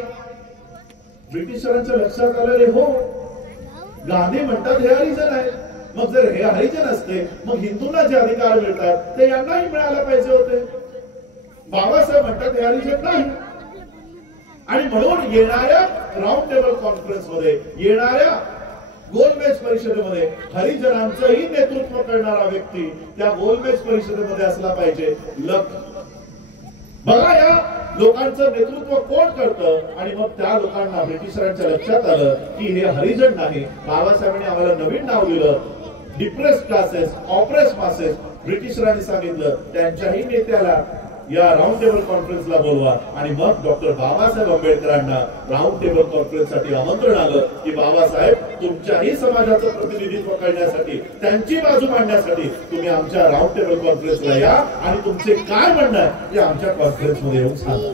ब्रिटिशरांच्या लक्षात आलेले हो, गांधी म्हणतात हे हरिजन आहे, मग जर हे हरिजन असते मग हिंदूंना जे अधिकार मिळतात ते यांनाही मिळायला पाहिजे होते. बाबासाहेब म्हणतात हे हरिजन नाही. आणि म्हणून येणाऱ्या राऊंड टेबल कॉन्फरन्स मध्ये, येणाऱ्या गोलमेज परिषदेमध्ये हरिजनांचंही नेतृत्व करणारा व्यक्ती त्या गोलमेज परिषदेमध्ये असला पाहिजे. बघा या लोकांचं नेतृत्व कोण करतं आणि मग त्या लोकांना ब्रिटिशरांच्या लक्षात आलं की हे हरिजन नाही. बाबासाहेबांनी आम्हाला नवीन नाव दिलं, डिप्रेस क्लासेस, ऑप्रेस मासेस. ब्रिटिशरांनी सांगितलं त्यांच्याही नेत्याला या राऊंड टेबल कॉन्फरन्सला बोलवा आणि मग डॉक्टर बाबासाहेब आंबेडकरांना राऊंड टेबल कॉन्फरन्ससाठी आमंत्रण आलं की बाबासाहेब तुमच्याही समाजाचं प्रतिनिधित्व करण्यासाठी, त्यांची बाजू मांडण्यासाठी तुम्ही आमच्या राऊंड टेबल कॉन्फरन्सला या आणि तुमचे काय म्हणणं आहे ते आमच्या कॉन्फरन्समध्ये येऊन सांगा.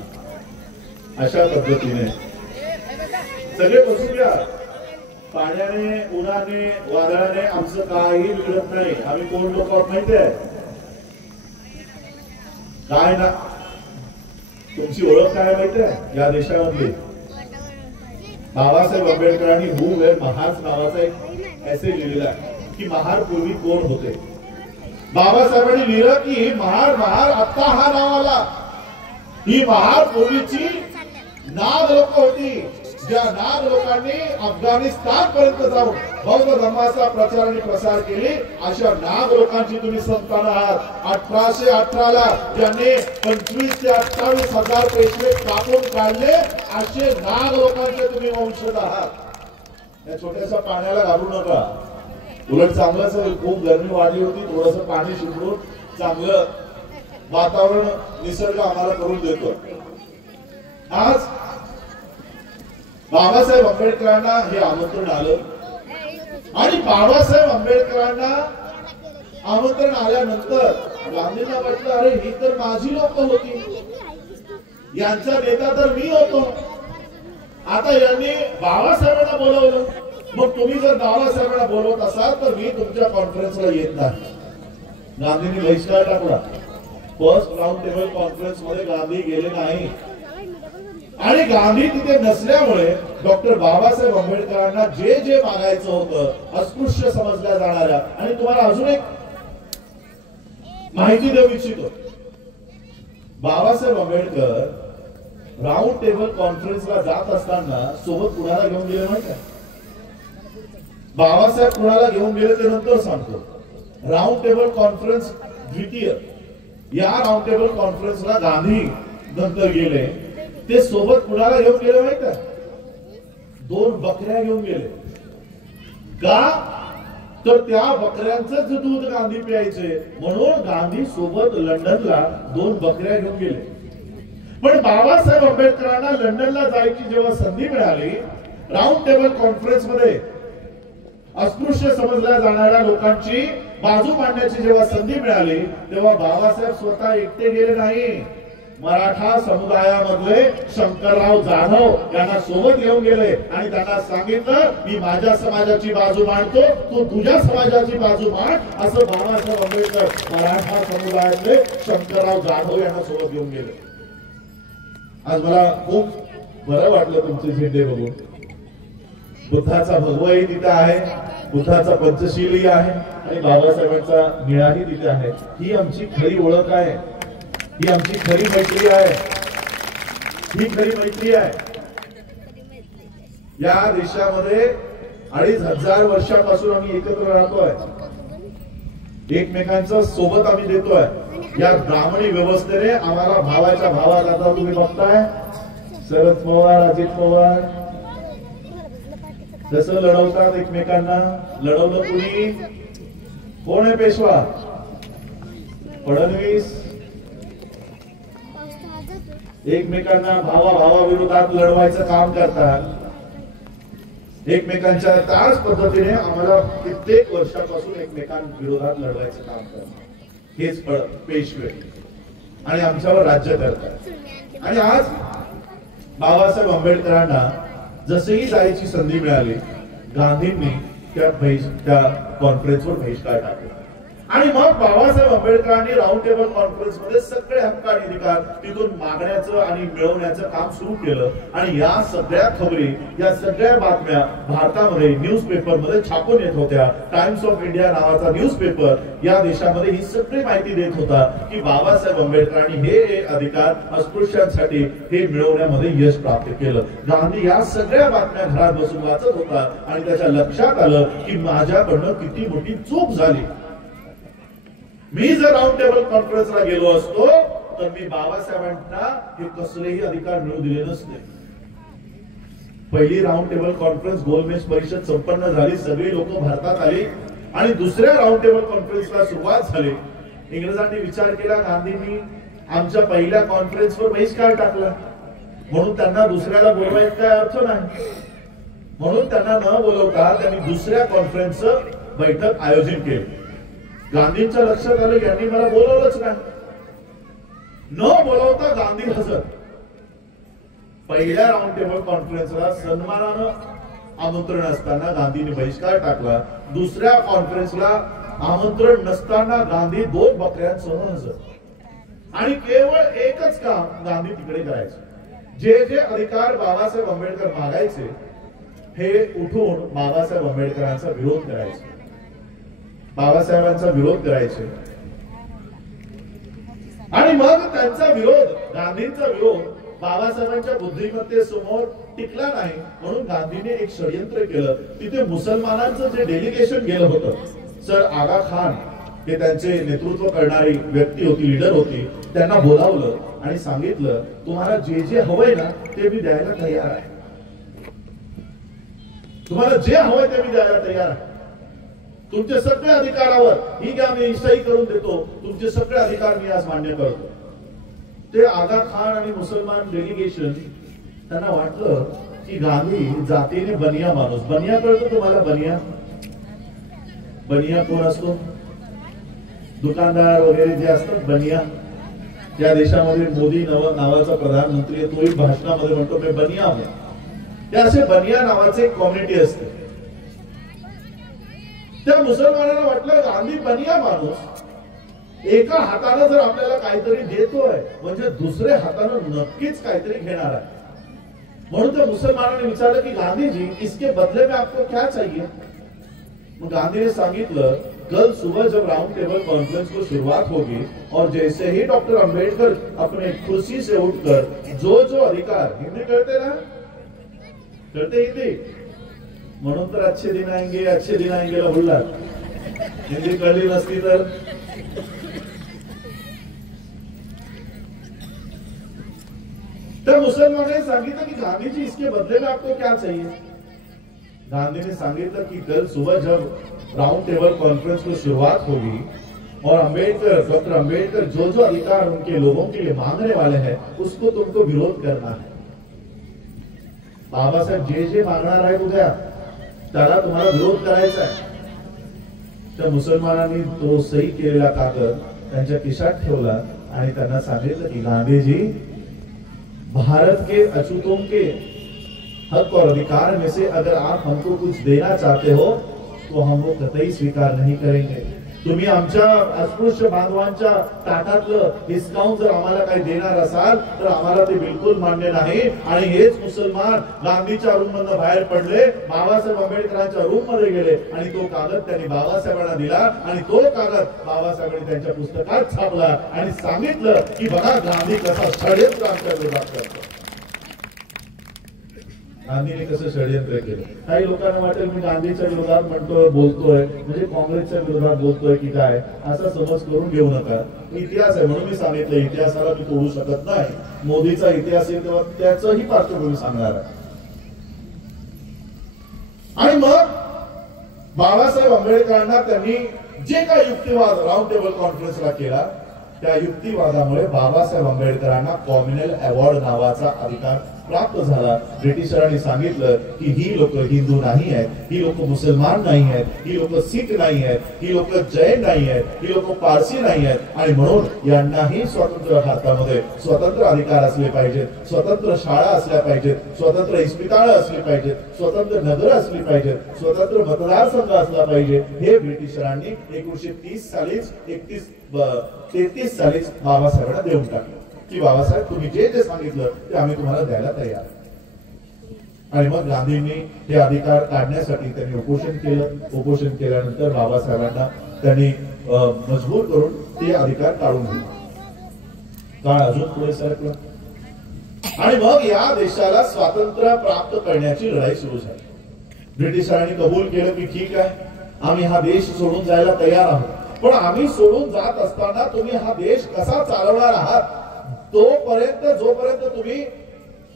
अशा पद्धतीने सगळे बसून घ्या. पाण्याने, उन्हाने, वादळाने आमचं काही बिघडत नाही. आम्ही कोण लोक आहोत माहिती आहे काय ना? तुमची ओळख काय माहिती आहे या देशामधली? बाबासाहेब आंबेडकरांनी हू वेर महार नावाचा एक ऐसे लिहिलेला आहे की महार पूर्वी कोण होते. बाबासाहेबांनी लिहिलं की महार आता हा नाव आला, ही महार पूर्वीची नाग लोक होती, ज्या नाग लोकांनी अफगाणिस्तान पर्यंत जाऊन बौद्ध धर्माचा प्रचार आणि प्रसार केली. अशा नाग लोकांची तुम्ही संतान आहात. 1818 ला ज्यांनी 25 ते 28 हजार पेशवे कापून काढले असे नाग लोकांचे तुम्ही वंशज आहात. या छोट्याशा पाण्याला घाबरू नका, उलट चांगलंच. खूप गरमी वाढली होती, थोडस पाणी शिंपडून चांगलं वातावरण निसर्ग आम्हाला करून देतो. आज बाबासाहेब आंबेडकरांना हे आमंत्रण आलं आणि बाबासाहेब आंबेडकरांना आमंत्रण आल्यानंतर गांधींना वाटलं अरे ही तर माझी लोक होती, यांचा नेता तर मी होतो. आता यांनी बाबासाहेबांना बोलवलं, मग तुम्ही जर बाबासाहेबांना बोलवत असाल तर मी तुमच्या कॉन्फरन्सला येत नाही. गांधींनी बहिष्कार टाकला. फर्स्ट राऊंड टेबल कॉन्फरन्स मध्ये गांधी गेले नाही आणि गांधी तिथे नसल्यामुळे डॉक्टर बाबासाहेब आंबेडकरांना जे जे मागायचं होतं अस्पृश्य समजल्या जाणाऱ्या. आणि तुम्हाला अजून एक माहिती देऊ इच्छितो, बाबासाहेब आंबेडकर राऊंड टेबल कॉन्फरन्सला जात असताना सोबत कुणाला घेऊन गेले माहिती आहे? बाबासाहेब कुणाला घेऊन गेले ते नंतर सांगतो. राऊंड टेबल कॉन्फरन्स द्वितीय, या राऊंड टेबल कॉन्फरन्सला गांधी नंतर गेले. ते सोबत कुणाला घेऊन गेले माहिती आहे? 2 बकऱ्या घेऊन गेले. का तर त्या बकऱ्यांचं दूध गांधी प्यायचे म्हणून गांधी सोबत लंडनला 2 बकऱ्या घेऊन गेले. पण बाबासाहेब आंबेडकरांना लंडनला जायची जेव्हा संधी मिळाली, राऊंड टेबल कॉन्फरन्स मध्ये अस्पृश्य समजल्या जाणाऱ्या लोकांची बाजू मांडण्याची जेव्हा संधी मिळाली, तेव्हा बाबासाहेब स्वतः एकटे गेले नाही. मराठा समुदायामधले शंकरराव जाधव यांना सोबत घेऊन गेले आणि त्यांना सांगितलं, मी माझ्या समाजाची बाजू मांडतो, तू तुझ्या समाजाची बाजू मांड, असं बाबासाहेब आंबेडकर मराठा समुदायातले शंकरराव जाधव यांना सोबत घेऊन गेले. आज मला खूप बरं वाटलं तुमचे झेंडे बघून. बुद्धाचा भगवाही तिथे आहे, बुद्धाचा पंचशीलही आहे आणि बाबासाहेबांचा निळाही तिथे आहे. ही आमची खरी ओळख आहे, ही आमची खरी मैत्री आहे, ही खरी मैत्री आहे. या देशामध्ये 2500 वर्षापासून आम्ही एकत्र राहतोय, एकमेकांचा सोबत आम्ही देतोय. या ब्राह्मणी व्यवस्थेने आम्हाला भावाच्या भावात, आता तुम्ही बघताय शरद पवार, अजित पवार कसं लढवतात एकमेकांना. लढवलं कुणी? कोण आहे पेशवा? फडणवीस. एकमेकांना भावाविरोधात लढवायचं काम करतात. एकमेकांच्या त्याच पद्धतीने आम्हाला कित्येक वर्षापासून एकमेकांविरोधात लढवायचं काम करतात. हेच पेशवे आणि आमच्यावर राज्य करतात. आणि आज बाबासाहेब आंबेडकरांना जसेही जायची संधी मिळाली, गांधींनी त्या कॉन्फरन्सवर बहिष्कार टाकला. आणि मग बाबासाहेब आंबेडकरांनी राऊंड टेबल कॉन्फरन्स मध्ये सगळे हक्क आणि अधिकार तिथून मागण्याचं आणि मिळवण्याचं काम सुरू केलं. आणि या सगळ्या खबरी, या सगळ्या बातम्या भारतामध्ये न्यूजपेपर मध्ये छापून येत होत्या. टाइम्स ऑफ इंडिया नावाचा न्यूजपेपर या देशामध्ये ही सगळी माहिती देत होता की बाबासाहेब आंबेडकरांनी हे अधिकार अस्पृश्यांसाठी हे मिळवण्यामध्ये यश प्राप्त केलं. गांधी या सगळ्या बातम्या घरात बसून वाचत होता आणि त्याच्या लक्षात आलं की माझ्याकडनं किती मोठी चूक झाली. मी जर राऊंड टेबल कॉन्फरन्सला गेलो असतो तर मी बाबासाहेबांना हे कसलेही अधिकार मिळू दिले नसते. पहिली राऊंड टेबल कॉन्फरन्स गोलमेज परिषद संपन्न झाली, सगळी लोक भारतात आली आणि दुसऱ्या राऊंड टेबल कॉन्फरन्सला सुरुवात झाली. इंग्रजांनी विचार केला, गांधींनी आमच्या पहिल्या कॉन्फरन्सवर बहिष्कार टाकला म्हणून त्यांना दुसऱ्याला बोलवायचा काय अर्थ नाही. म्हणून त्यांना न बोलवता त्यांनी दुसऱ्या कॉन्फरन्सचं बैठक आयोजित केली. गांधींच्या लक्षात आलं यांनी मला बोलवलंच नाही. न बोलवता गांधी हजर. पहिल्या राऊंड टेबल कॉन्फरन्सला सन्मानानं आमंत्रण असताना गांधींनी बहिष्कार टाकला. दुसऱ्या कॉन्फरन्सला आमंत्रण नसताना गांधी 2 बकऱ्यांसह हजर. आणि केवळ एकच काम गांधी तिकडे करायचे. जे जे अधिकार बाबासाहेब आंबेडकर मागायचे हे उठून बाबासाहेब आंबेडकरांचा विरोध करायचे, बाबासाहेबांचा विरोध करायचे. आणि मग त्यांचा विरोध, गांधींचा विरोध बाबासाहेबांच्या बुद्धिमत्तेसमोर टिकला नाही म्हणून गांधीने एक षडयंत्र केलं. तिथे मुसलमानांचं जे डेलिगेशन गेलं होतं, सर आगा खान हे त्यांचे नेतृत्व करणारी व्यक्ती होती, लीडर होती, त्यांना बोलावलं आणि सांगितलं तुम्हाला जे जे हवंय ना ते मी द्यायला तयार आहे. तुम्हाला जे हवंय ते मी द्यायला तयार आहे. तुमचे सगळे अधिकारावर ही घ्या, मी सही करून देतो, तुमचे सगळे अधिकार मी आज मान्य करतो. ते आगा खान आणि मुसलमान डेलिगेशन त्यांना वाटलं की गांधी जातीने बनिया माणूस. बनिया कळतो तुम्हाला? बनिया बनिया कोण असतो? दुकानदार वगैरे जे असतात बनिया. या देशामध्ये मोदी नावाचा प्रधानमंत्री आहे, तोही भाषणामध्ये म्हणतो मी बनिया आहे. ते असे बनिया नावाचे एक कम्युनिटी असते. त्या मुसलमानांना वाटलं गांधी बनिया माणूस एका हाताने जर आपल्याला काहीतरी देतोय म्हणजे दुसऱ्या हाताने नक्कीच काहीतरी घेणार आहे. म्हणून त्या मुसलमानाने विचारलं की गांधीजी इसके बदले में आपको क्या चाहिए? मग गांधीने सांगितलं कल सुबह जब राउंड टेबल कॉन्फ्रेंस को शुरुआत होगी और जैसे ही डॉक्टर अंबेडकर अपने कुर्सी से उठकर जो जो अधिकार, हिंदी करते ना, करते हिंदी म्हणून तर अच्छे दिन आएंगे ला बोलला, हिंदी कळली नसती तर मुसलमानों ने सांगितलं की गांधी जी इसके बदले में आपको क्या चाहिए। गांधी ने सांगितलं कि कल सुबह जब राउंड टेबल कॉन्फ्रेंस को शुरुआत होगी और डॉक्टर अंबेडकर जो जो अधिकार उनके लोगों के लिए मांगने वाले हैं उसको तुमको विरोध करना है। बाबासाहेब जे मागणार आहे उद्या त्याला तुम्हाला विरोध करायचा आहे। त्या मुसलमानांनी तो सही केलेला कागद त्यांच्या खिशात ठेवला आणि त्यांना सांगितलं की गांधी जी, भारत के अछूतों के हक और अधिकार में से अगर आप हमको कुछ देना चाहते हो तो हम वो कतई स्वीकार नहीं करेंगे। तुम्ही आमच्या अस्पृश्य बांधवांच्या ताटातलं हिसकावून जर आम्हाला काही देणार असाल तर आम्हाला ते बिलकुल मान्य नाही। आणि हेच मुसलमान गांधीच्या रूम मधून बाहेर पडले, बाबासाहेब आंबेडकरांच्या रूम मध्ये गेले आणि तो कागद त्यांनी बाबासाहेबांना दिला आणि तो कागद बाबासाहेबांनी त्यांच्या पुस्तकात छापला आणि सांगितलं की बघा गांधी कसा षडयंत्र आमच्या विरोधात करतो। गांधीने कसं षडयंत्र केलं। काही लोकांना वाटेल मी गांधीच्या विरोधात म्हणतोय, बोलतोय म्हणजे काँग्रेसच्या विरोधात बोलतोय की काय, असा समज करून घेऊ नका। इतिहास आहे म्हणून मी सांगितलं, इतिहासाला मी तोडू शकत नाही। मोदीचा इतिहास आहे तेव्हा त्याचंही पार्श्वभूमी सांगणार आहे। आणि मग बाबासाहेब आंबेडकरांना त्यांनी जे काही युक्तिवाद राउंड टेबल कॉन्फरन्सला केला त्या युक्तिवादामुळे बाबासाहेब आंबेडकरांना कॉम्युनल अवॉर्ड नावाचा अधिकार प्राप्त झाला। ब्रिटिशरांनी सांगितलं की ही लोक हिंदू नाही आहेत, ही लोक मुसलमान नाही आहेत, ही लोक सिख नाही आहेत, ही लोक जैन नाही आहेत, ही लोक पारसी नाही आहेत आणि म्हणून यांनाही स्वतंत्र भारतामध्ये स्वतंत्र अधिकार असले पाहिजेत, स्वतंत्र शाळा असल्या पाहिजेत, स्वतंत्र इस्पितळं असली पाहिजेत, स्वतंत्र नगर असली पाहिजेत, स्वतंत्र मतदारसंघ असला पाहिजे। हे ब्रिटिशरांनी 1930 सालीच 33 सालीच बाबासाहेबांना देऊन टाकलं की बाबासाहेब तुम्ही जे जे सांगितलं ते आम्ही तुम्हाला द्यायला तयार। आणि मग गांधींनी हे अधिकार काढण्यासाठी त्यांनी उपोषण केलं। उपोषण केल्यानंतर बाबासाहेबांना त्यांनी मजबूर करून ते अधिकार काढून घेतले। काळ अजून पुढे सरकला आणि मग या देशाला स्वातंत्र्य प्राप्त करण्याची लढाई सुरू झाली। ब्रिटिशांनी कबूल केलं की ठीक आहे, आम्ही हा देश सोडून जायला तयार आहोत, पण आम्ही सोडून जात असताना तुम्ही हा देश कसा चालवणार आहात जोपर्यंत तुम्ही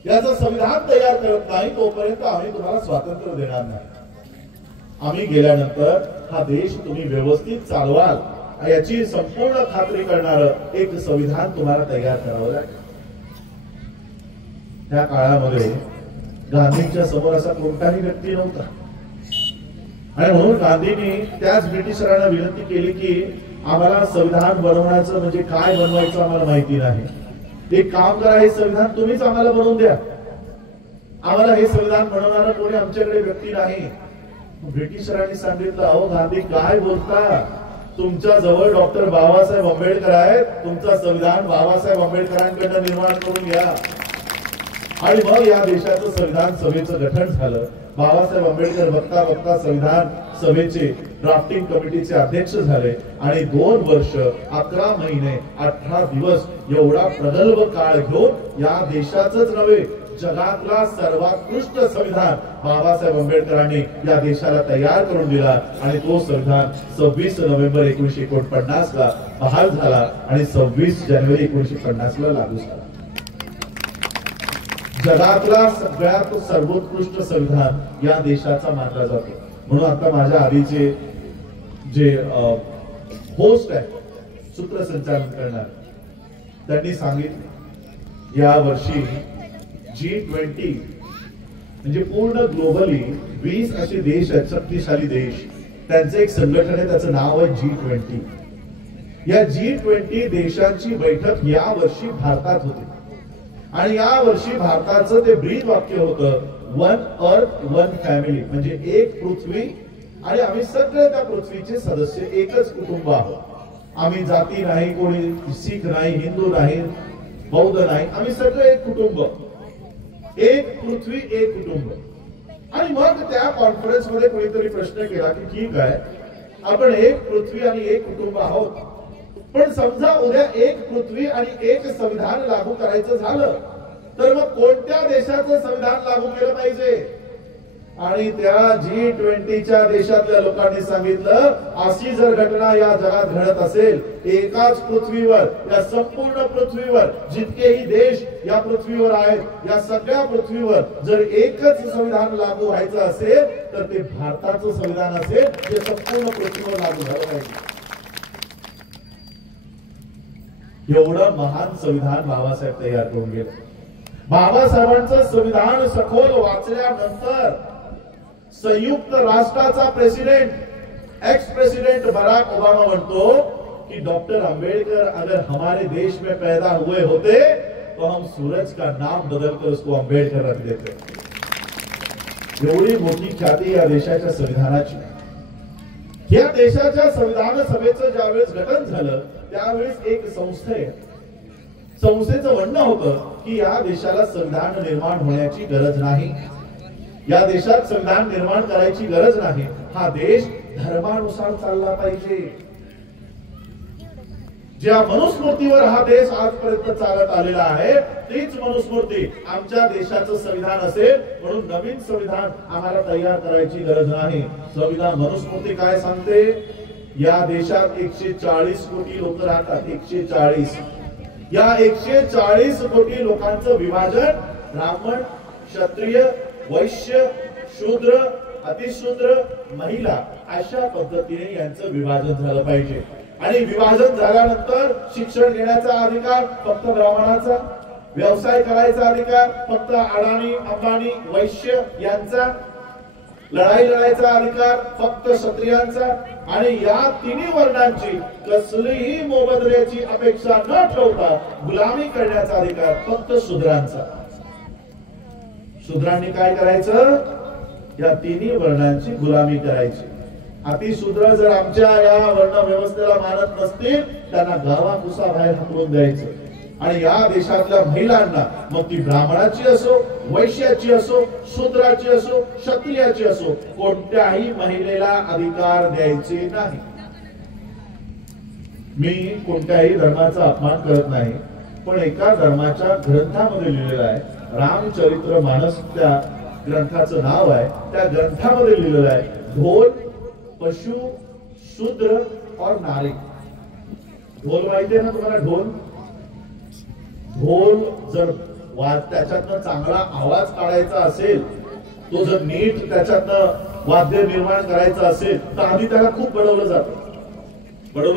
याचं संविधान तयार करत नाही तोपर्यंत आम्ही तुम्हाला स्वातंत्र्य देणार नाही। आम्ही गेल्यानंतर हा देश तुम्ही व्यवस्थित चालवाल याची संपूर्ण खात्री करणारं एक संविधान तुम्हाला तयार करावं लागेल। त्या काळामध्ये गांधींच्या समोर असा कोणताही व्यक्ती नव्हता आणि म्हणून गांधींनी त्याच ब्रिटिशरांना विनंती केली की आम्हाला संविधान बनवण्याचं म्हणजे काय बनवायचं आम्हाला माहिती नाही, एक काम करा, हे संविधान तुम्हीच आम्हाला बनवून द्या, आम्हाला हे संविधान बनवणारा कोणी आमच्याकडे व्यक्ती नाही। ब्रिटिशरांनी सांगितलं अहो गांधी काय बोलता, तुमच्या जवळ डॉक्टर बाबासाहेब आंबेडकर आहेत, तुमचं संविधान बाबासाहेब आंबेडकरांकडून निर्माण करून घ्या। आणि मग या देशाचं संविधान सभेचं गठन झालं। बाबासाहेब आंबेडकर बघता बघता संविधान सभेचे ड्राफ्टिंग कमिटीचे अध्यक्ष झाले आणि 2 वर्ष 11 महिने 18 दिवस एवढा प्रगल्भ काळ घेऊन या देशाचंच नव्हे जगातला सर्वोत्कृष्ट संविधान बाबासाहेब आंबेडकरांनी या देशाला तयार करून दिला आणि तो संविधान 26 नोव्हेंबर 1949 ला बहाल झाला आणि 26 जानेवारी 1950 ला लागू झाला। जगातला सगळ्यात सर्वोत्कृष्ट संविधान या देशाचा मानला जातो। म्हणून आता माझ्या आधीचे जे होस्ट आहे सूत्रसंचालन करणार त्यांनी सांगितलं या वर्षी G20 म्हणजे पूर्ण ग्लोबली 20 असे देश आहेत, शक्तिशाली देश, त्यांचं एक संघटन आहे, त्याचं नाव आहे G20। या G20 देशांची बैठक या वर्षी भारतात होती आणि या वर्षी भारताचं ते ब्रीद वाक्य होतं वन अर्थ वन फॅमिली, म्हणजे एक पृथ्वी आणि आम्ही सगळे त्या पृथ्वीचे सदस्य, एकच कुटुंब आहोत। आम्ही जाती नाही, कोणी सिख नाही, हिंदू नाही, बौद्ध नाही, आम्ही सगळे एक कुटुंब, एक पृथ्वी एक कुटुंब। आणि मग त्या कॉन्फरन्स मध्ये कोणीतरी प्रश्न केला की ठीक आहे आपण एक पृथ्वी आणि एक कुटुंब आहोत. पण समजा उद्या एक पृथ्वी आणि एक संविधान लागू करायचं झालं तर मग कोणत्या देशाचं संविधान लागू केलं पाहिजे? आणि त्या G20च्या देशातल्या लोकांनी सांगितलं, अशी जर घटना या जगात घडत असेल, एकाच पृथ्वीवर, या संपूर्ण पृथ्वीवर जितकेही देश या पृथ्वीवर आहेत, या सगळ्या पृथ्वीवर जर एकच संविधान लागू व्हायचं असेल तर ते भारताचं संविधान असेल, जे संपूर्ण पृथ्वीवर लागू झालं पाहिजे. एवढं महान संविधान बाबासाहेब तयार करून गेले. बाबासाहेबांचं संविधान सखोल वाचल्यानंतर संयुक्त राष्ट्राचा president, ex president Barack Obama म्हणतो कि डॉक्टर अंबेडकर अगर हमारे देश में पैदा हुए होते तो हम सूरज का नाम बदलकर उसको अंबेडकर रख देते. एवढी मोठी ख्याती या देशाच्या संविधानाची. या देशाच्या संविधान सभेचं ज्यावेळेस गठन झालं त्यावेळेस एक संस्था आहे, संस्थेचं म्हणणं होतं की या देशाला संविधान निर्माण होण्याची गरज नाही, या देशात संविधान निर्माण करायची गरज नाही, हा देश धर्मानुसार चालला पाहिजे. ज्या मनुस्मृतीवर हा देश आजपर्यंत चालत आलेला आहे तीच मनुस्मृती आमच्या देशाचं संविधान असेल, म्हणून नवीन संविधान आम्हाला तयार करायची गरज नाही. संविधान मनुस्मृती काय सांगते? या देशात 140 कोटी लोक राहतात. 140. या 140 कोटी लोकांचं विभाजन ब्राह्मण, क्षत्रिय, वैश्य, शूद्र, अतिशूद्र, महिला अशा पद्धतीने यांचं विभाजन झालं पाहिजे. आणि विभाजन झाल्यानंतर शिक्षण घेण्याचा अधिकार फक्त ब्राह्मणाचा, व्यवसाय करायचा अधिकार फक्त अडाणी, अंबानी, वैश्य यांचा, लढाई लढायचा अधिकार फक्त क्षत्रियांचा, आणि या तिन्ही वर्णांची कसलीही मोबदल्याची अपेक्षा न ठेवता गुलामी करण्याचा अधिकार फक्त शूद्रांचा. शूद्रांनी काय करायचं? या तिन्ही वर्णांची गुलामी करायची. अतिशूद्र जर आमच्या या वर्ण व्यवस्थेला मानत नसतील त्यांना गावाकुसा बाहेर हाकलून द्यायचं. आणि या देशातल्या महिलांना, मग ती ब्राह्मणाची असो, वैश्याची असो, शूद्राची असो, क्षत्रियाची असो, कोणत्याही महिलेला अधिकार द्यायचे नाही. मी कोणत्याही धर्माचा अपमान करत नाही, पण एका धर्माच्या ग्रंथामध्ये लिहिलेलं आहे, रामचरित्र मानस त्या ग्रंथाचं नाव आहे, त्या ग्रंथामध्ये लिहिलेलं आहे, ढोल, पशु, शूद्र और नारी. ढोल माहिती आहे ना तुम्हाला? ढोल ढोल जर त्याच्यातनं चांगला आवाज काढायचा असेल, तो जर नीट त्याच्यातनं वाद्य निर्माण करायचं असेल तर आधी त्याला खूप बडवलं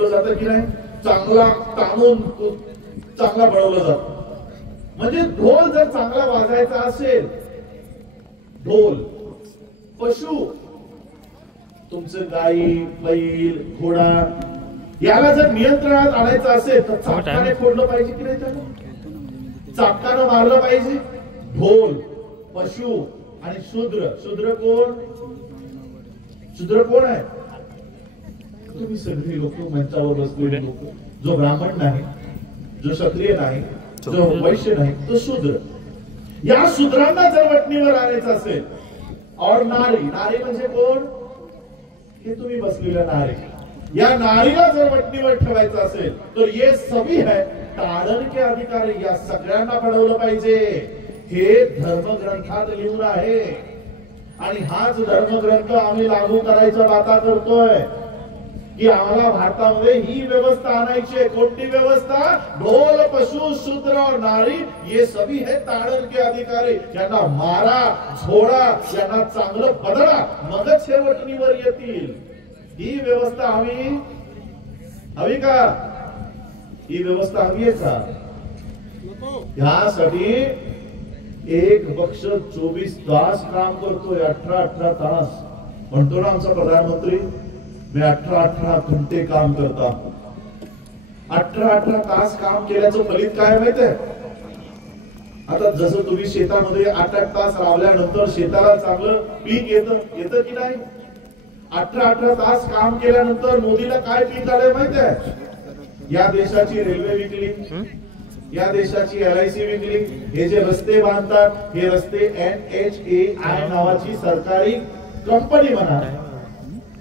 जातं की नाही? चांगला ताणून चांगला बडवलं जातं. म्हणजे ढोल जर चांगला वाजायचा असेल, ढोल, पशु, तुमचं गाई, बैल, घोडा याला जर नियंत्रणात आणायचं असेल तर चापकाने फोडलं पाहिजे की नाही? त्याला चापकानं मारलं पाहिजे. ढोल, पशु आणि शूद्र. शूद्र कोण आहे? तुम्ही सगळी लोक मंचावर बसलेले लोक. जो ब्राह्मण नाही, जो क्षत्रिय नाही, जो वैश्य नाही, तो शूद्र. या शूद्रांना जर वटणीवर आणायचं असेल, और नारी, नारी म्हणजे कोण? हे तुम्ही बसलेल्या नारी. या नारीला जर वटणीवर ठेवायचं असेल तर ये सभी है तारण के अधिकारी, या सगळ्यांना पडवलं पाहिजे. हे धर्मग्रंथात लिहून आहे आणि हाच धर्मग्रंथ आम्ही लागू करायच्या बाता करतोय की आम्हाला भारतामध्ये ही व्यवस्था आणायची आहे. कोणती व्यवस्था? ढोल, पशु, शूद्र और नारी ये सभी है तारण के अधिकारी. यांना मारा, झोडा, यांना चांगलं बदला, मगच हे वटणीवर येतील. ही व्यवस्था हवी का? ही व्यवस्था हवी आहे का? यासाठी एक पक्ष 24 तास काम करतोय. 18 तास म्हणतो ना आमचा प्रधानमंत्री, मी 18 घंटे काम करता. 18 तास काम केल्याचं फलित काय माहितीये? आता जसं तुम्ही शेतामध्ये 8 तास राबल्यानंतर शेताला चांगलं पीक येतं की नाही? 18 तास काम केल्यानंतर मोदीला काय पीक आलंय माहितीये? या देशाची रेल्वे विकली, या देशाची LIC विकली. हे जे रस्ते बांधतात हे रस्ते NHAI नावाची सरकारी कंपनी म्हणा,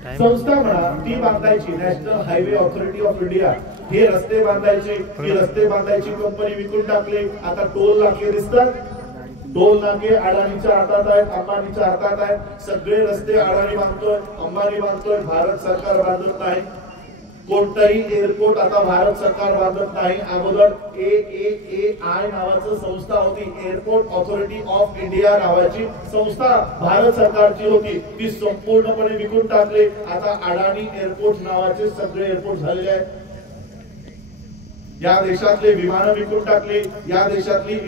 संस्था म्हणा ती बांधायची, national highway authority of India, हे रस्ते बांधायचे, ही रस्ते बांधायची कंपनी विकून टाकली. आता टोल नाके दिसतात, टोल नाके अडाणीच्या हातात आहेत, अंबानीच्या हातात आहेत. सगळे रस्ते अडाणी बांधतोय, अंबानी बांधतोय, भारत सरकार बांधत नाही. कोणताही एअरपोर्ट आता भारत सरकार बांधत नाही. अगोदर AAAI नावाची संस्था होती, एअरपोर्ट ऑथॉरिटी ऑफ इंडिया नावाची संस्था भारत सरकारची होती, ती संपूर्णपणे विकून टाकली. आता अडाणी एअरपोर्ट नावाचे सगळे एअरपोर्ट झालेले आहेत. या देशातले विमानं विकून टाकली, या देशातली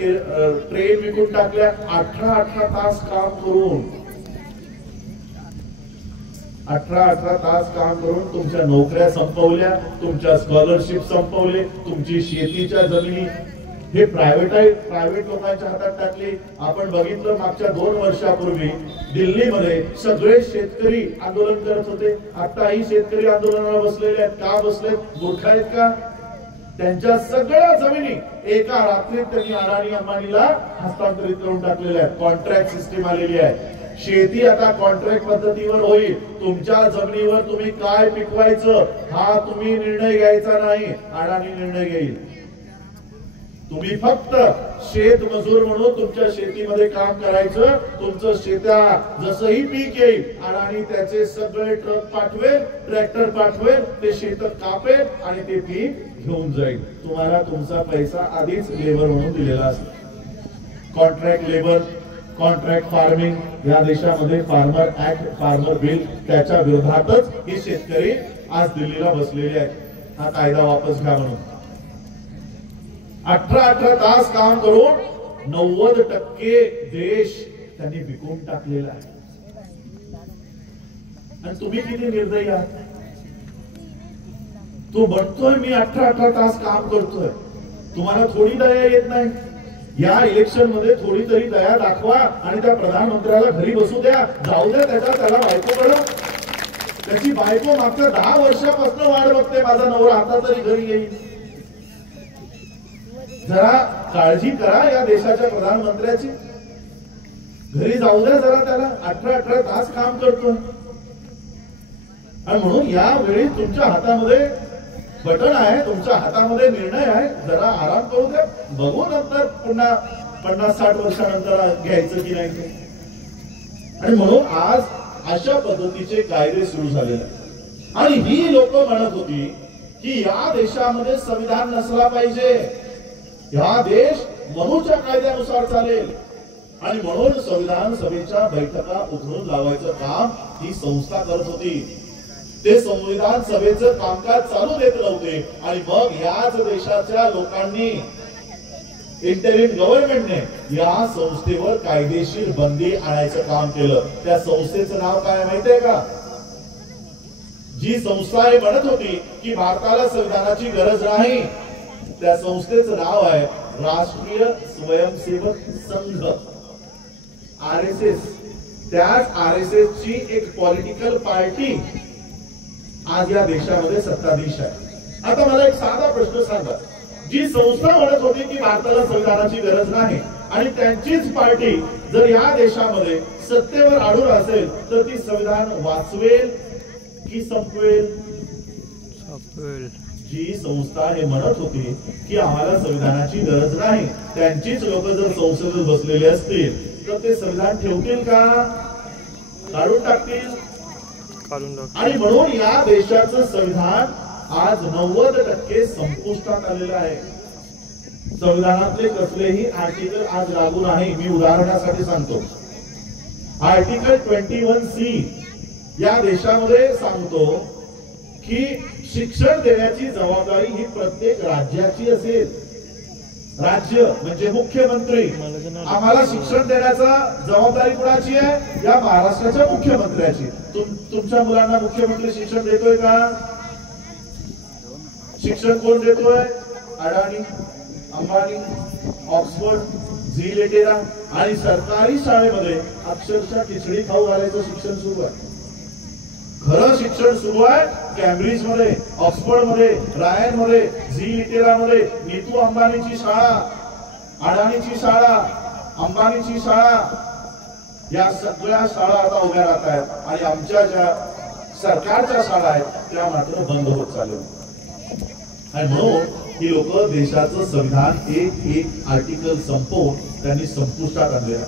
ट्रेन विकून टाकल्या. 18 तास काम करून 18 तास काम करून तुमच्या नोकऱ्या संपवल्या, तुमच्या स्कॉलरशिप संपवले, तुमची शेतीच्या जमिनी हे प्रायव्हेट लोकांच्या हातात टाकली. आपण बघितलं मागच्या 2 वर्षापूर्वी दिल्लीमध्ये सगळे शेतकरी आंदोलन करत होते. आताही शेतकरी आंदोलनाला बसलेले आहेत. का बसलेत? मूर्ख आहेत का? त्यांच्या सगळ्या जमिनी एका रात्रीत त्यांनी अडाणी अंबानीला हस्तांतरित करून टाकलेल्या आहेत. कॉन्ट्रॅक्ट सिस्टीम आलेली आहे. शेती आता कॉन्ट्रॅक्ट पद्धतीवर होईल. तुमच्या जमिनीवर तुम्ही काय पिकवायचं हा तुम्ही निर्णय घ्यायचा नाही, अडाणी निर्णय घेईल. तुम्ही फक्त शेतमजूर म्हणून तुमच्या शेतीमध्ये काम करायचं. तुमचं शेता जसंही पीक येईल अडाणी त्याचे सगळे ट्रक पाठवेल, ट्रॅक्टर पाठवेल, ते शेत कापेल आणि ते पीक घेऊन जाईल. तुम्हाला तुमचा पैसा आधीच लेबर म्हणून दिलेला असेल. कॉन्ट्रॅक्ट लेबर, कॉन्ट्रॅक्ट फार्मिंग या देशामध्ये फार्मर ऍक्ट, फार्मर बिल त्याच्या विरोधातच हे शेतकरी आज दिल्लीला बसलेले आहेत. हा कायदा वापस घ्या म्हणून. 18 तास काम करून 90% देश त्यांनी विकून टाकलेला आहे. आणि तुम्ही किती निर्दयी आहात? तो म्हणतोय मी 18 तास काम करतोय, तुम्हाला थोडी दया येत नाही? या इलेक्शन मध्ये थोडी तरी दया दाखवा आणि त्या प्रधानमंत्र्याला घरी बसू द्या, जाऊ द्या त्याला बायको करा. त्याची बायको मागच्या 10 वर्षापासून वाट बघते, माझा नवरा आता तरी घरी येईल. जरा काळजी करा या देशाच्या प्रधानमंत्र्याची, घरी जाऊ द्या जरा त्याला. 18 तास काम करतोय. आणि म्हणून यावेळी तुमच्या हातामध्ये बटन आहे, तुमच्या हातामध्ये निर्णय आहे, जरा आराम करू द्या. बघू नंतर पुन्हा 50-60 वर्षानंतर घ्यायचं की नाही ते. आणि म्हणून आज अशा पद्धतीचे कायदे सुरू झालेले. आणि ही लोक म्हणत होती की या देशामध्ये संविधान नसला पाहिजे, हा देश मनूच्या कायद्यानुसार चालेल. आणि म्हणून संविधान सभेच्या बैठका उघडून लावायचं काम ही संस्था करत होती. ते संविधान सभेचं कामकाज चालू देत नव्हते. आणि मग याच देशाच्या लोकांनी, इंटरिम गव्हर्नमेंटने या संस्थेवर कायदेशीर बंदी आणायचं काम केलं. त्या संस्थेचं नाव काय माहितीये का? जी संस्था हे म्हणत होती की भारताला संविधानाची गरज नाही, त्या संस्थेचं नाव आहे राष्ट्रीय स्वयंसेवक संघ, RSS. त्याच RSS ची एक पॉलिटिकल पार्टी आज या देशामध्ये सत्ताधीश आहे. आता मला एक साधा प्रश्न सांगा, जी संस्था म्हणत होती की भारताला संविधानाची गरज नाही आणि त्यांचीच पार्टी जर या देशामध्ये सत्तेवर आढळून असेल तर ती संविधान वाचवेल की संपवेल? जी संस्था हे म्हणत होती की आम्हाला संविधानाची गरज नाही, त्यांचीच लोक जर संसदेत बसलेले असतील तर ते संविधान ठेवतील का? काढून टाकतील. आणि म्हणून या देशाचं संविधान आज 90% संपुष्टात आलेलं आहे. संविधानातले कसलेही आर्टिकल आज लागू नाही. मी उदाहरणासाठी सांगतो, आर्टिकल 21C या देशामध्ये सांगतो की शिक्षण देण्याची जबाबदारी ही प्रत्येक राज्याची असेल. राज्य म्हणजे मुख्यमंत्री, आम्हाला शिक्षण देण्याचा जबाबदारी कुणाची आहे? या महाराष्ट्राच्या मुख्यमंत्र्याची. तुमच्या मुलांना मुख्यमंत्री शिक्षण देतोय का? शिक्षण कोण देतोय? अडाणी, अंबानी, ऑक्सफोर्ड, झी लेटेरा. आणि सरकारी शाळेमध्ये अक्षरशः खिचडी खाऊ घालायचं शिक्षण सुरू आहे. खरं शिक्षण सुरू आहे कॅम्ब्रिज मध्ये, ऑक्सफोर्ड मध्ये, रायन मध्ये, झी लिटेरा मध्ये. नीतू अंबानीची शाळा, अडाणीची शाळा, अंबानीची शाळा, या सगळ्या शाळा आता उभ्या राहत आहेत. आणि आमच्या ज्या सरकारच्या शाळा आहेत त्या मात्र बंद होत चालल्या आणि म्हणून ही लोक देशाचं संविधान एक एक आर्टिकल संपवून त्यांनी संपुष्टात आणलेला.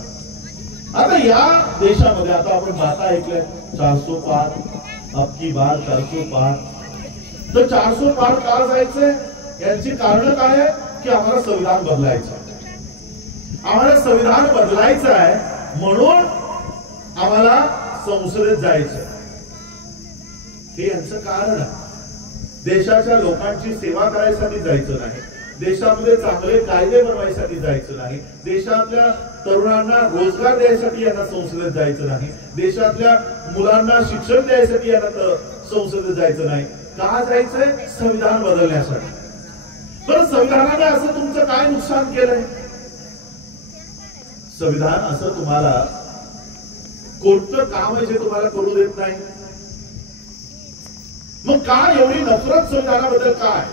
आता या देशामध्ये आता आपण बाता ऐकल्या 400 पार, अब की बार 400 पार. तर 400 पार का जायचंय यांची कारण काय आहे की आम्हाला संविधान बदलायचं आहे. आम्हाला संविधान बदलायचं आहे म्हणून आम्हाला संसदेत जायचं हे यांचं कारण आहे. देशाच्या लोकांची सेवा करायसाठी जायचं नाही, देशामध्ये चांगले कायदे बनवायसाठी जायचं नाही, देशातल्या तरुणांना रोजगार द्यायसाठी यांना संसदेत जायचं नाही, देशातल्या मुलांना शिक्षण द्यायसाठी यांना संसदेत जायचं नाही. का जायचंय? संविधान बदलण्यासाठी. बरं, संविधानाने असं तुमचं काय नुकसान केलंय? संविधान असं तुम्हाला कोणतं काम आहे जे तुम्हाला करू देत नाही? मग का एवढी नफरत संविधानाबद्दल? काय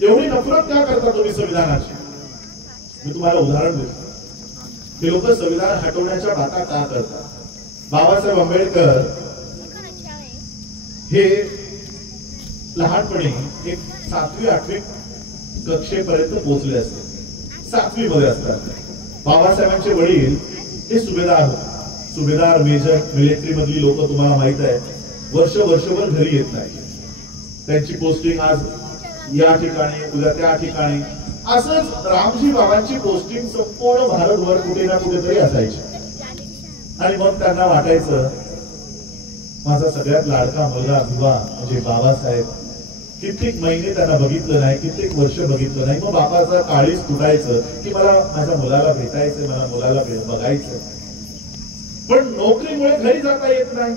एवढी नफरत का करता तुम्ही संविधानाची? मी तुम्हाला उदाहरण देतो. हे लोक संविधान हटवण्याच्या बाता का करतात? बाबासाहेब आंबेडकर हे लहानपणी एक 7वी 8वी कक्षेपर्यंत पोहोचले असते, 7वी मध्ये असतात. बाबासाहेबांचे वडील हे सुभेदार होते, सुभेदार मेजर मिलिटरी मधली लोक तुम्हाला माहित आहे वर्षभर घरी येत नाही. त्यांची पोस्टिंग आज या ठिकाणी, उद्या त्या ठिकाणी. असंच रामजी बाबांची पोस्टिंग संपूर्ण भारतभर कुठे ना कुठेतरी असायची. आणि मग त्यांना वाटायचं माझा सगळ्यात लाडका मुलगा भिवा म्हणजे बाबासाहेब. कित्येक महिने त्यांना बघितलं नाही, कित्येक वर्ष बघितलं नाही. मग बाबाचा काळीच तुटायचं की मला माझ्या मुलाला भेटायचं, मला मुलाला बघायचं. पण नोकरीमुळे घरी जाता येत नाही.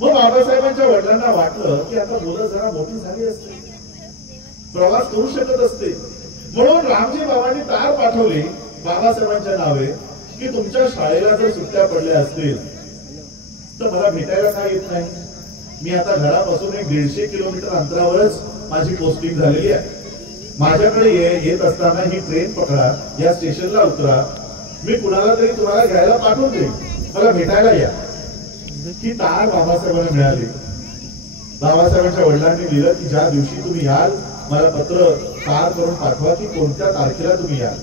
मग बाबासाहेबांच्या वडिलांना वाटलं की आता मुलं जरा मोठी झाली असते, प्रवास करू शकत असते. म्हणून रामजी बाबांनी तार पाठवली बाबासाहेबांच्या नावे की तुमच्या शाळेला जर सुट्ट्या पडल्या असतील तर मला भेटायला काय येत नाही? मी आता घरापासून एक 150 किलोमीटर अंतरावरच माझी पोस्टिंग झालेली आहे. माझ्याकडे येत असताना ही ट्रेन पकडा, या स्टेशनला उतरा, मी कुणाला तरी तुम्हाला घ्यायला पाठवून देईन, मला भेटायला या. ही तार बाबासाहेबांना मिळाली. बाबासाहेबांच्या वडिलांनी लिहिलं की ज्या दिवशी तुम्ही याल मला पत्र तार करून पाठवा की कोणत्या तारखेला तुम्ही याल.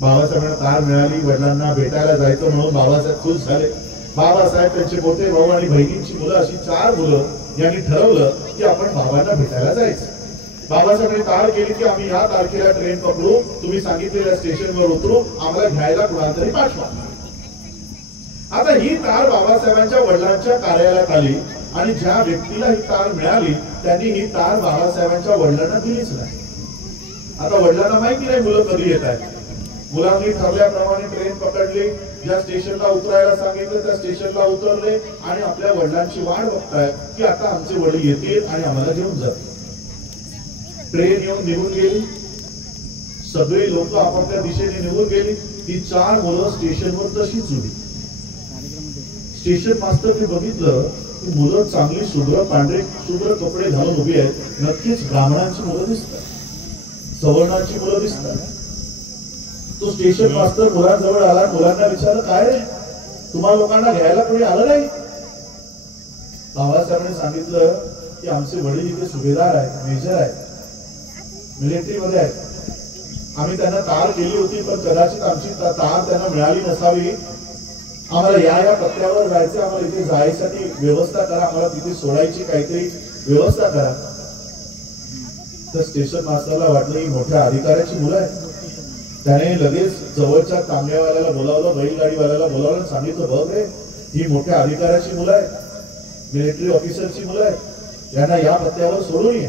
बाबासाहेबांना तार मिळाली, वडिलांना भेटायला जायचं म्हणून बाबासाहेब खुश झाले. बाबासाहेब, त्यांचे मोठे भाऊ आणि बहिणींची मुलं अशी 4 मुलं यांनी ठरवलं की आपण बाबांना भेटायला जायचं. बाबासाहेबांनी तार केली की आम्ही या तारखेला ट्रेन पकडू, तुम्ही सांगितलेल्या स्टेशनवर उतरू, आम्हाला घ्यायला कुणाला तरी पाठवा. आता ही तार बाबासाहेबांच्या वडिलांच्या कार्यालयात आली आणि ज्या व्यक्तीला ही तार मिळाली त्यांनी ही तार बाबासाहेबांच्या वडिलांना दिलीच नाही. आता वडिलांना माहिती नाही मुलं कधी येत आहेत. मुलांनी ठरल्याप्रमाणे ट्रेन पकडली, ज्या स्टेशनला उतरायला सांगितलं त्या स्टेशनला उतरले आणि आपल्या वडिलांची वाट बघतायत की आता आमचे वडील येतील आणि आम्हाला घेऊन जातील. ट्रेन येऊन निघून गेली, सगळी लोक आपापल्या दिशेने निघून गेली. ती 4 मुलं स्टेशनवर तशीच उभी. स्टेशन मास्टरने बघितलं की मुलं चांगली शुभ्र पांढरे शुभ्र कपडे घालून उभी आहेत. नक्कीच ब्राह्मणांची मुलं दिसतात, सवर्णांची मुलं दिसतात. तो स्टेशन मास्टर मुलांजवळ आला, मुलांना विचारलं काय रे, तुम्हाला लोकांना घ्यायला कोणी आलं नाही? बाबासाहेबांनी सांगितलं की आमचे वडील इथे सुभेदार आहेत, मेजर आहेत, मिलिटरी मध्ये आहेत. आम्ही त्यांना तार केली होती पण कदाचित आमची तार त्यांना मिळाली नसावी. आम्हाला या पत्त्यावर जायचं, आम्हाला इथे जायसाठी व्यवस्था करा, आम्हाला तिथे सोडायची काहीतरी व्यवस्था करा. तर स्टेशन मास्टरला वाटलं ही मोठ्या अधिकाऱ्याची मुलं आहेत. त्याने लगेच जवळच्या तांब्यावाल्याला बोलावलं, बैलगाडीवाल्याला बोलावलं, सांगितलं बघ रे ही मोठ्या अधिकाऱ्याची मुलं आहेत, मिलिटरी ऑफिसरची मुलं आहेत, यांना या पत्त्यावर सोडून ये.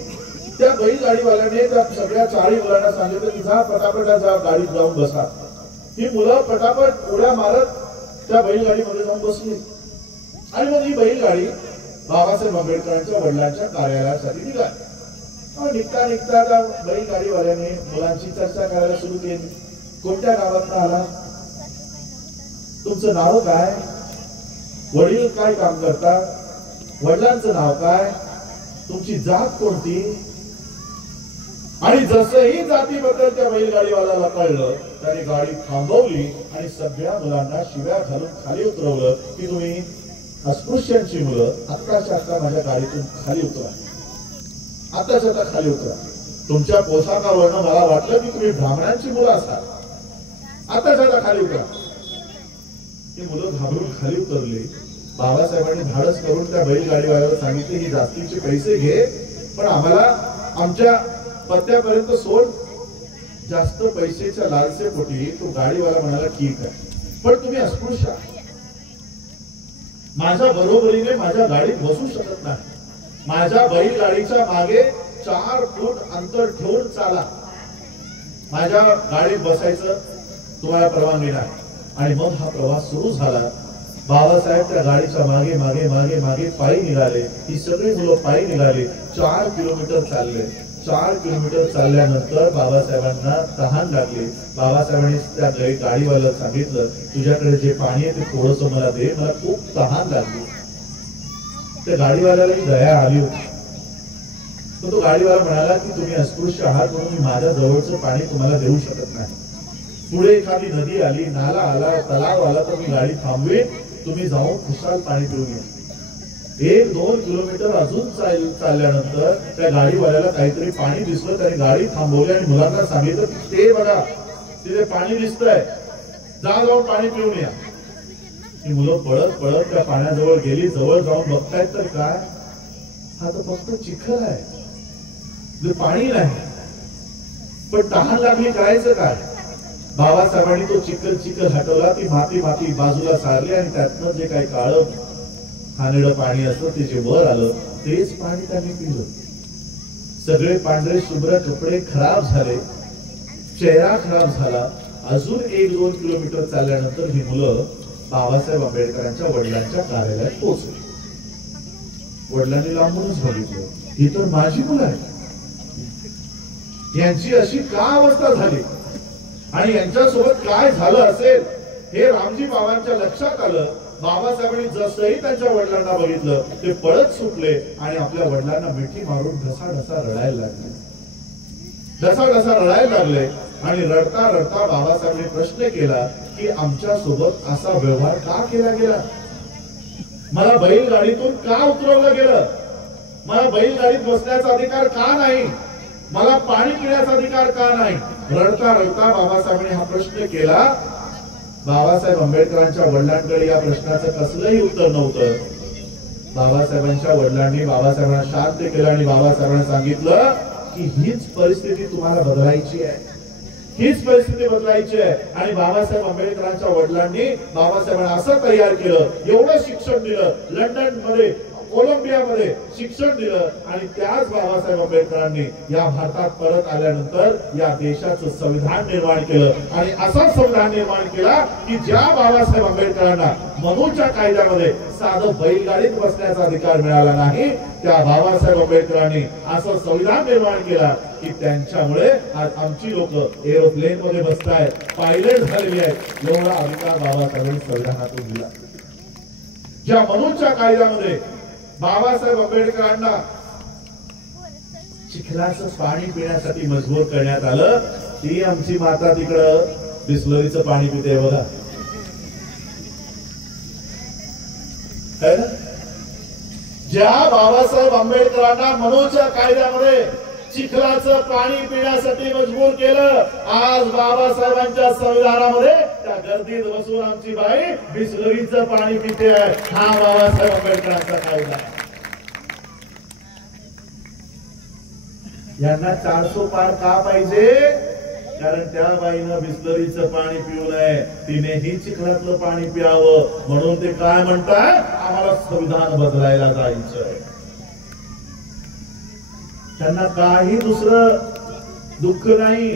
त्या बैलगाडीवाल्याने त्या सगळ्या 40 मुलांना सांगितलं की जा पटापट जा, गाडीत जाऊन बसा. ही मुलं पटापट उड्या मारत त्या बैलगाडीमध्ये जाऊन बसली आणि मग ही बैलगाडी बाबासाहेब आंबेडकरांच्या वडिलांच्या कार्यालयासाठी निघाली. निघता निघता त्या बैलगाडीवाल्याने मुलांची चर्चा करायला सुरू केली. कोणत्या गावात आला, तुमचं नाव काय, वडील काय काम करतात, वडिलांचं नाव काय, तुमची जात कोणती. आणि जसंही जातीबद्दल त्या बैलगाडीवाल्याला कळलं त्याने गाडी थांबवली आणि सगळ्या मुलांना शिव्या घालून खाली उतरवलं की तुम्ही अस्पृश्यांची मुलं आत्ताच्या आत्ता माझ्या गाडीतून खाली उतरा, आत्ताच्या आता खाली उतरा. तुमच्या पोशाखावरनं मला वाटलं की तुम्ही ब्राह्मणांची मुलं असाल, आत्ताच्या आता खाली उतरा. ती मुलं घाबरून खाली उतरली. बाबासाहेबांनी धाडस करून त्या बैलगाडीवाल्याला सांगितले की जास्तीचे पैसे घे पण आम्हाला आमच्या पत्त्यापर्यंत सोड. जास्त पैशाच्या लालसेपोटी तो गाडीवाला म्हणाला ठीक आहे पण तुम्ही अस्पृश्य माझ्या बरोबरीने माझ्या गाडीत बसू शकत नाही. माझ्या बैलगाडीच्या मागे 4 फूट अंतर ठेवून चाला. माझ्या गाडीत बसायचं तुम्हाला परवानगी नाही. आणि मग हा प्रवास सुरू झाला. बाबासाहेब त्या गाडीच्या मागे मागे मागे मागे पायी निघाले. ही सगळी मुलं पायी निघाली. 4 किलोमीटर चालले. 4 किलोमीटर चालल्यानंतर बाबासाहेबांना तहान लागली. बाबासाहेबांनी त्या गाडीवाल्याला सांगितलं तुझ्याकडे जे पाणी आहे ते थोडंसं मला दे, मला खूप तहान लागली. त्या गाडीवाल्याला दया आली होती. तो गाडीवाला म्हणाला की तुम्ही अस्पृश्य आहात म्हणून मी माझ्या जवळचं पाणी तुम्हाला देऊ शकत नाही. पुढे एखादी नदी आली, नाला आला, तलाव आला तर मी गाडी थांबवेन, तुम्ही जाऊन खुशाल पाणी पिऊन या. 1-2 किलोमीटर अजून चालल्यानंतर त्या गाडीवाल्याला काहीतरी पाणी दिसलं. त्याने गाडी थांबवली आणि मुलांना सांगितलं ते बघा तिथे पाणी दिसतंय, जा जाऊन पाणी पिऊन या. ती मुलं पळत पळत त्या पाण्याजवळ गेली. जवळ जाऊन बघतायत तर काय, हा तर फक्त चिखल आहे, पाणी नाही. पण तहान लागली करायचं काय. बाबासाहेबांनी तो चिखल हटवला. ती माती बाजूला सारली आणि त्यातनं जे काही काळं खाणेडं पाणी असतं ते जे वर आलं तेच पाणी त्यांनी पिलं. सगळे पांढरे शुभ्र कपडे खराब झाले, चेहरा खराब झाला. अजून 1-2 किलोमीटर चालल्यानंतर ही मुलं बाबासाहेब आंबेडकरांच्या वडिलांच्या कार्यालयात पोहोचली. वडिलांनी लांबूनच बघितलं, ही तर माझी मुलं आहे, यांची अशी का अवस्था झाली आणि यांच्यासोबत काय झालं असेल हे रामजी बाबांच्या लक्षात आलं. बाबासाहेबांनी जसंही त्यांच्या वडिलांना बघितलं ते पळत सुटले आणि आपल्या वडिलांना मिठी मारून ढसाढसा रडायला लागले. ढसाढसा रडायला लागले आणि रडता रडता बाबासाहेबांनी प्रश्न केला की आमच्या सोबत असा व्यवहार का केला गेला, मला बैलगाडीतून का उतरवलं गेलं, मला बैलगाडीत बसण्याचा अधिकार का नाही, मला पाणी पिण्याचा अधिकार का नाही. रडता रडता बाबासाहेबांनी हा प्रश्न केला. बाबासाहेब आंबेडकरांच्या वडिलांकडे या प्रश्नाचं कसलंही उत्तर नव्हतं. बाबासाहेबांच्या वडिलांनी बाबासाहेबांना शांत केलं आणि बाबासाहेबांना सांगितलं की हीच परिस्थिती तुम्हाला बदलायची आहे, हीच परिस्थिती बदलायची आहे. आणि बाबासाहेब आंबेडकरांच्या वडिलांनी बाबासाहेबांना असं तयार केलं, एवढं शिक्षण दिलं, लंडन मध्ये कोलंबियामध्ये शिक्षण दिलं आणि त्याच बाबासाहेब आंबेडकरांनी या भारतात परत आल्यानंतर या देशाचं संविधान निर्माण केलं. आणि असं संविधान निर्माण केला की ज्या बाबासाहेब आंबेडकरांना मनूच्या कायद्यामध्ये साधं बैलगाडीत बसण्याचा अधिकार मिळाला नाही, त्या बाबासाहेब आंबेडकरांनी असं संविधान निर्माण केला की त्यांच्यामुळे आज आमची लोक एरोप्लेन मध्ये बसतायत, पायलट झालेली आहेत. एवढा अधिकार बाबासाहेबांनी संविधानातून दिला. ज्या मनूच्या कायद्यामध्ये बाबासाहेब आंबेडकरांना चिखलाचं पाणी पिण्यासाठी मजबूर करण्यात आलं, ती आमची माता तिकडं बिस्लरीचं पाणी पिते बघा. ज्या बाबासाहेब आंबेडकरांना मनूच्या कायद्यामध्ये चिखलाचं पाणी पिण्यासाठी मजबूर केलं, आज बाबासाहेबांच्या संविधानामध्ये त्या गर्दीत बसून आमची बाई बिस्लरीचं पाणी पिते आहे. हा बाबासाहेब आंबेडकरांचा कायदा. यांना 400 पार का पाहिजे, कारण त्या बाईनं बिस्लरीचं पाणी पिऊ नये, तिनेही चिखलातलं पाणी प्यावं. म्हणून ते काय म्हणतात, आम्हाला संविधान बदलायला जायचंय. त्यांना काही दुसरं दुःख नाही.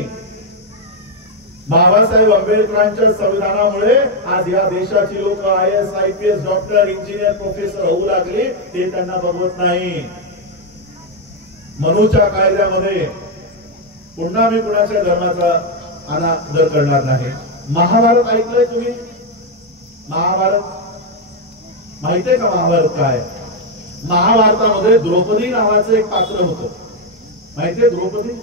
बाबासाहेब आंबेडकरांच्या संविधानामुळे आज या देशाची लोक IAS, IPS, doctor, engineer, professor होऊ लागले, ते त्यांना बघवत नाही. मनूच्या कायद्यामध्ये पुन्हा मी कुणाच्या धर्माचा अनादर करणार नाही. महाभारत ऐकलंय तुम्ही? महाभारत माहितीये का? महाभारत काय? महाभारतामध्ये द्रौपदी नावाचं एक पात्र होतं. माहितीये द्रौपदी?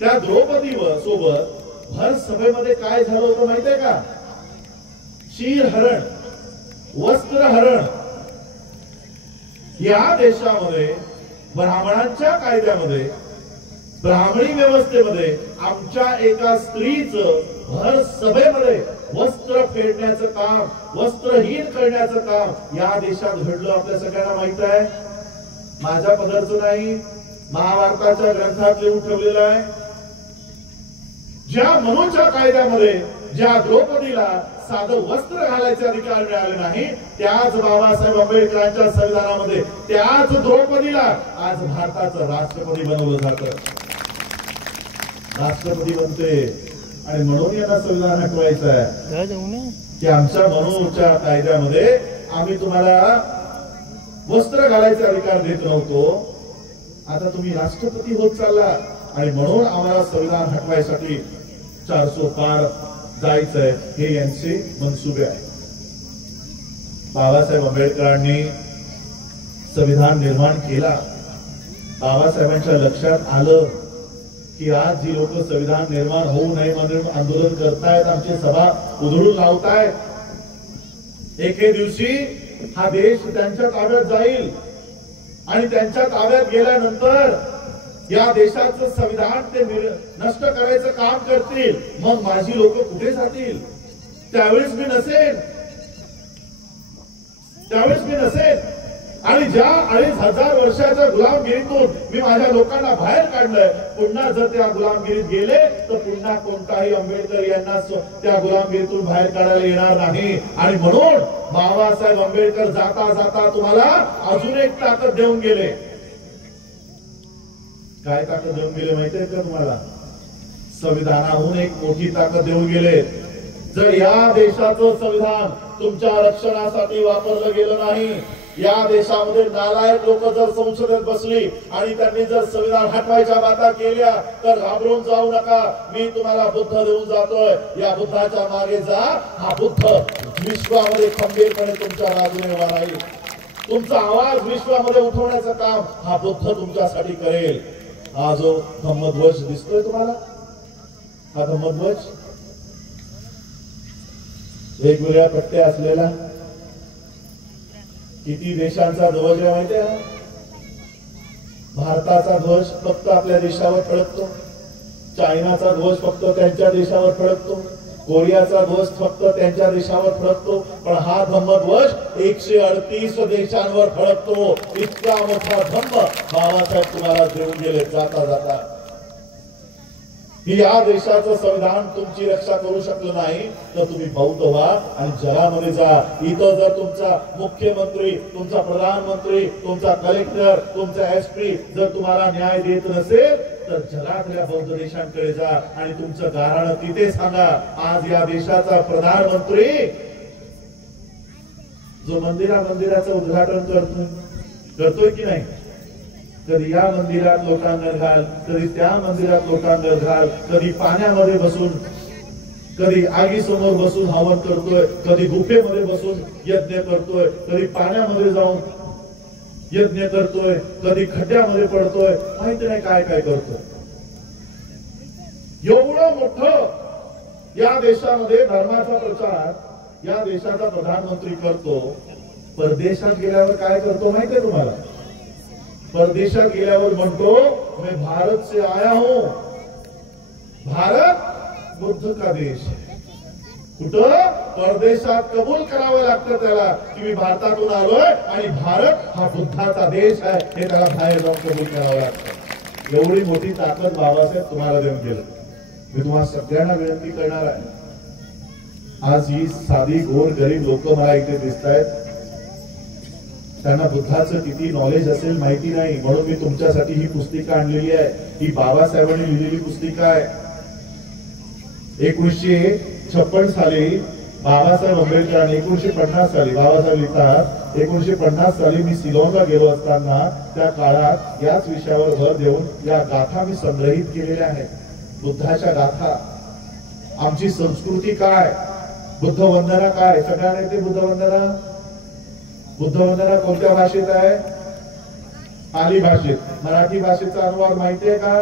त्या द्रौपदी सोबत भर सभेमध्ये काय झालं होतं माहितीये का? शिरहरण, वस्त्रहरण. या देशामध्ये ब्राह्मणांच्या कायद्यामध्ये, ब्राह्मणी व्यवस्थेमध्ये आमच्या एका स्त्रीचं भर सभेमध्ये वस्त्र फेडण्याचं काम, वस्त्रहीन करण्याचं काम या देशात घडलं. आपल्या सगळ्यांना माहित आहे. माझ्या पदरचं नाही, महाभारताच्या ग्रंथात लिहून ठेवलेलं आहे. ज्या मनूच्या कायद्यामध्ये ज्या द्रौपदीला साधं वस्त्र घालायचे अधिकार मिळाले नाही, त्याच बाबासाहेब आंबेडकरांच्या संविधानामध्ये त्याच द्रौपदीला आज भारताचं राष्ट्रपती बनवलं जातं. राष्ट्रपती बनते आणि म्हणून यांना संविधान हटवायचं आहे की आमच्या मनूच्या कायद्यामध्ये आम्ही तुम्हाला वस्त्र घालायचे अधिकार देत नव्हतो. आता तुम्ही राष्ट्रपती होत चालला आणि म्हणून आम्हाला संविधान हटवायसाठी 400 पार जायचंय. हे यांचे मनसुबे आहे. बाबासाहेब आंबेडकरांनी संविधान निर्माण केला. बाबासाहेबांच्या लक्षात आलं की आज जी लोक संविधान निर्माण होऊ नये म्हणून आंदोलन करतायत, आमची सभा उधळून लावतायत, एके दिवशी हा देश त्यांच्या ताब्यात जाईल आणि त्यांच्या ताब्यात गेल्यानंतर या देशाचं संविधान ते नष्ट करायचं काम करतील. मग माझी लोक कुठे जातील? त्यावेळेस मी नसेन. आणि ज्या 2500 वर्षाच्या गुलामगिरीतून मी माझ्या लोकांना बाहेर काढलंय, पुन्हा जर त्या गुलामगिरीत गेले तर पुन्हा कोणताही आंबेडकर यांना त्या गुलामगिरीतून बाहेर काढायला येणार नाही. आणि म्हणून बाबासाहेब आंबेडकर जाता जाता तुम्हाला अजून एक ताकद देऊन गेले. काय ताकद देऊन गेले माहितीये का तुम्हाला? संविधानाहून एक मोठी ताकद देऊन गेले. जर या देशाचं संविधान तुमच्या रक्षणासाठी वापरलं गेलं नाही, या देशामध्ये नालायक लोक जर संसदेत बसली आणि त्यांनी जर संविधान हटवायच्या बाता केल्या तर घाबरून जाऊ नका. मी तुम्हाला बुद्ध देऊन जातोय. या बुद्धाच्या मागे जा. हा बुद्ध विश्वामध्ये खंबीरपणे तुमच्या बाजूने उभा राहील. तुमचा आवाज विश्वामध्ये उठवण्याचं काम हा बुद्ध तुमच्यासाठी करेल. हा जो धम्मध्वज दिसतोय तुम्हाला, हा धम्मध्वज वेगवेगळ्या पट्ट्या असलेला किती देशांचा ध्वज आहे माहिती आहे? भारताचा ध्वज फक्त आपल्या देशावर फडकतो, चायनाचा ध्वज फक्त त्यांच्या देशावर फडकतो, कोरियाचा ध्वज फक्त त्यांच्या देशावर फडकतो. पण हा धम्मध्वज 138 देशांवर फडकतो. इतका मोठा धम्म बाबासाहेब तुम्हाला देऊन गेले जाता जाता. या देशाचं संविधान तुमची रक्षा करू शकलं नाही तर तुम्ही बौद्ध व्हा आणि जगामध्ये जा. इथं जर तुमचा मुख्यमंत्री, तुमचा प्रधानमंत्री, तुमचा कलेक्टर, तुमचा एसपी जर तुम्हाला न्याय देत नसेल तर जगातल्या बौद्ध देशांकडे जा आणि तुमचं गाऱ्हाण तिथे सांगा. आज या देशाचा प्रधानमंत्री जो मंदिराचं उद्घाटन करतोय की नाही, कधी या मंदिरात लोटांगण घाल, कधी त्या मंदिरात लोटांगण घाल, कधी पाण्यामध्ये बसून, कधी आगीसमोर बसून हवन करतोय, कधी गुफेमध्ये बसून यज्ञ करतोय, कधी पाण्यामध्ये जाऊन यज्ञ करतोय, कधी खड्ड्यामध्ये पडतोय, माहिती नाही काय काय करतोय. एवढं मोठं या देशामध्ये धर्माचा प्रचार या देशाचा प्रधानमंत्री करतो. परदेशात गेल्यावर काय करतो माहितीये तुम्हाला? परदेशात गेल्यावर म्हणतो मैं भारत से आया हूं. भारत बुद्ध का देश है. कुठं? परदेशात कबूल करावं लागतं त्याला की मी भारतातून आलोय आणि भारत हा बुद्धाचा देश आहे हे त्याला बाहेर जाऊन कबूल करावं लागतं. एवढी मोठी ताकद बाबासाहेब तुम्हाला देऊन गेलं. मी तुम्हाला सगळ्यांना विनंती करणार आहे, आज ही साधी गोर गरीब लोक मला इथे दिसत आहेत, त्यांना बुद्धाचं किती नॉलेज असेल माहिती नाही, म्हणून मी तुमच्यासाठी ही पुस्तिका आणलेली आहे. ही बाबासाहेबांनी लिहिलेली पुस्तिका आहे. 1956 साली बाबासाहेब आंबेडकरांनी 1950 साली बाबासाहेब लिहितात 1950 साली मी सिलॉनला गेलो असताना त्या काळात याच विषयावर भर देऊन या गाथा मी संग्रहित केलेल्या आहेत. बुद्धाच्या गाथा, आमची संस्कृती काय, बुद्ध वंदना काय. सगळ्यांना येते बुद्ध वंदना? बुद्ध वंदना कोणत्या भाषेत आहे? पाली भाषेत. मराठी भाषेचा अनुवाद माहितीये का?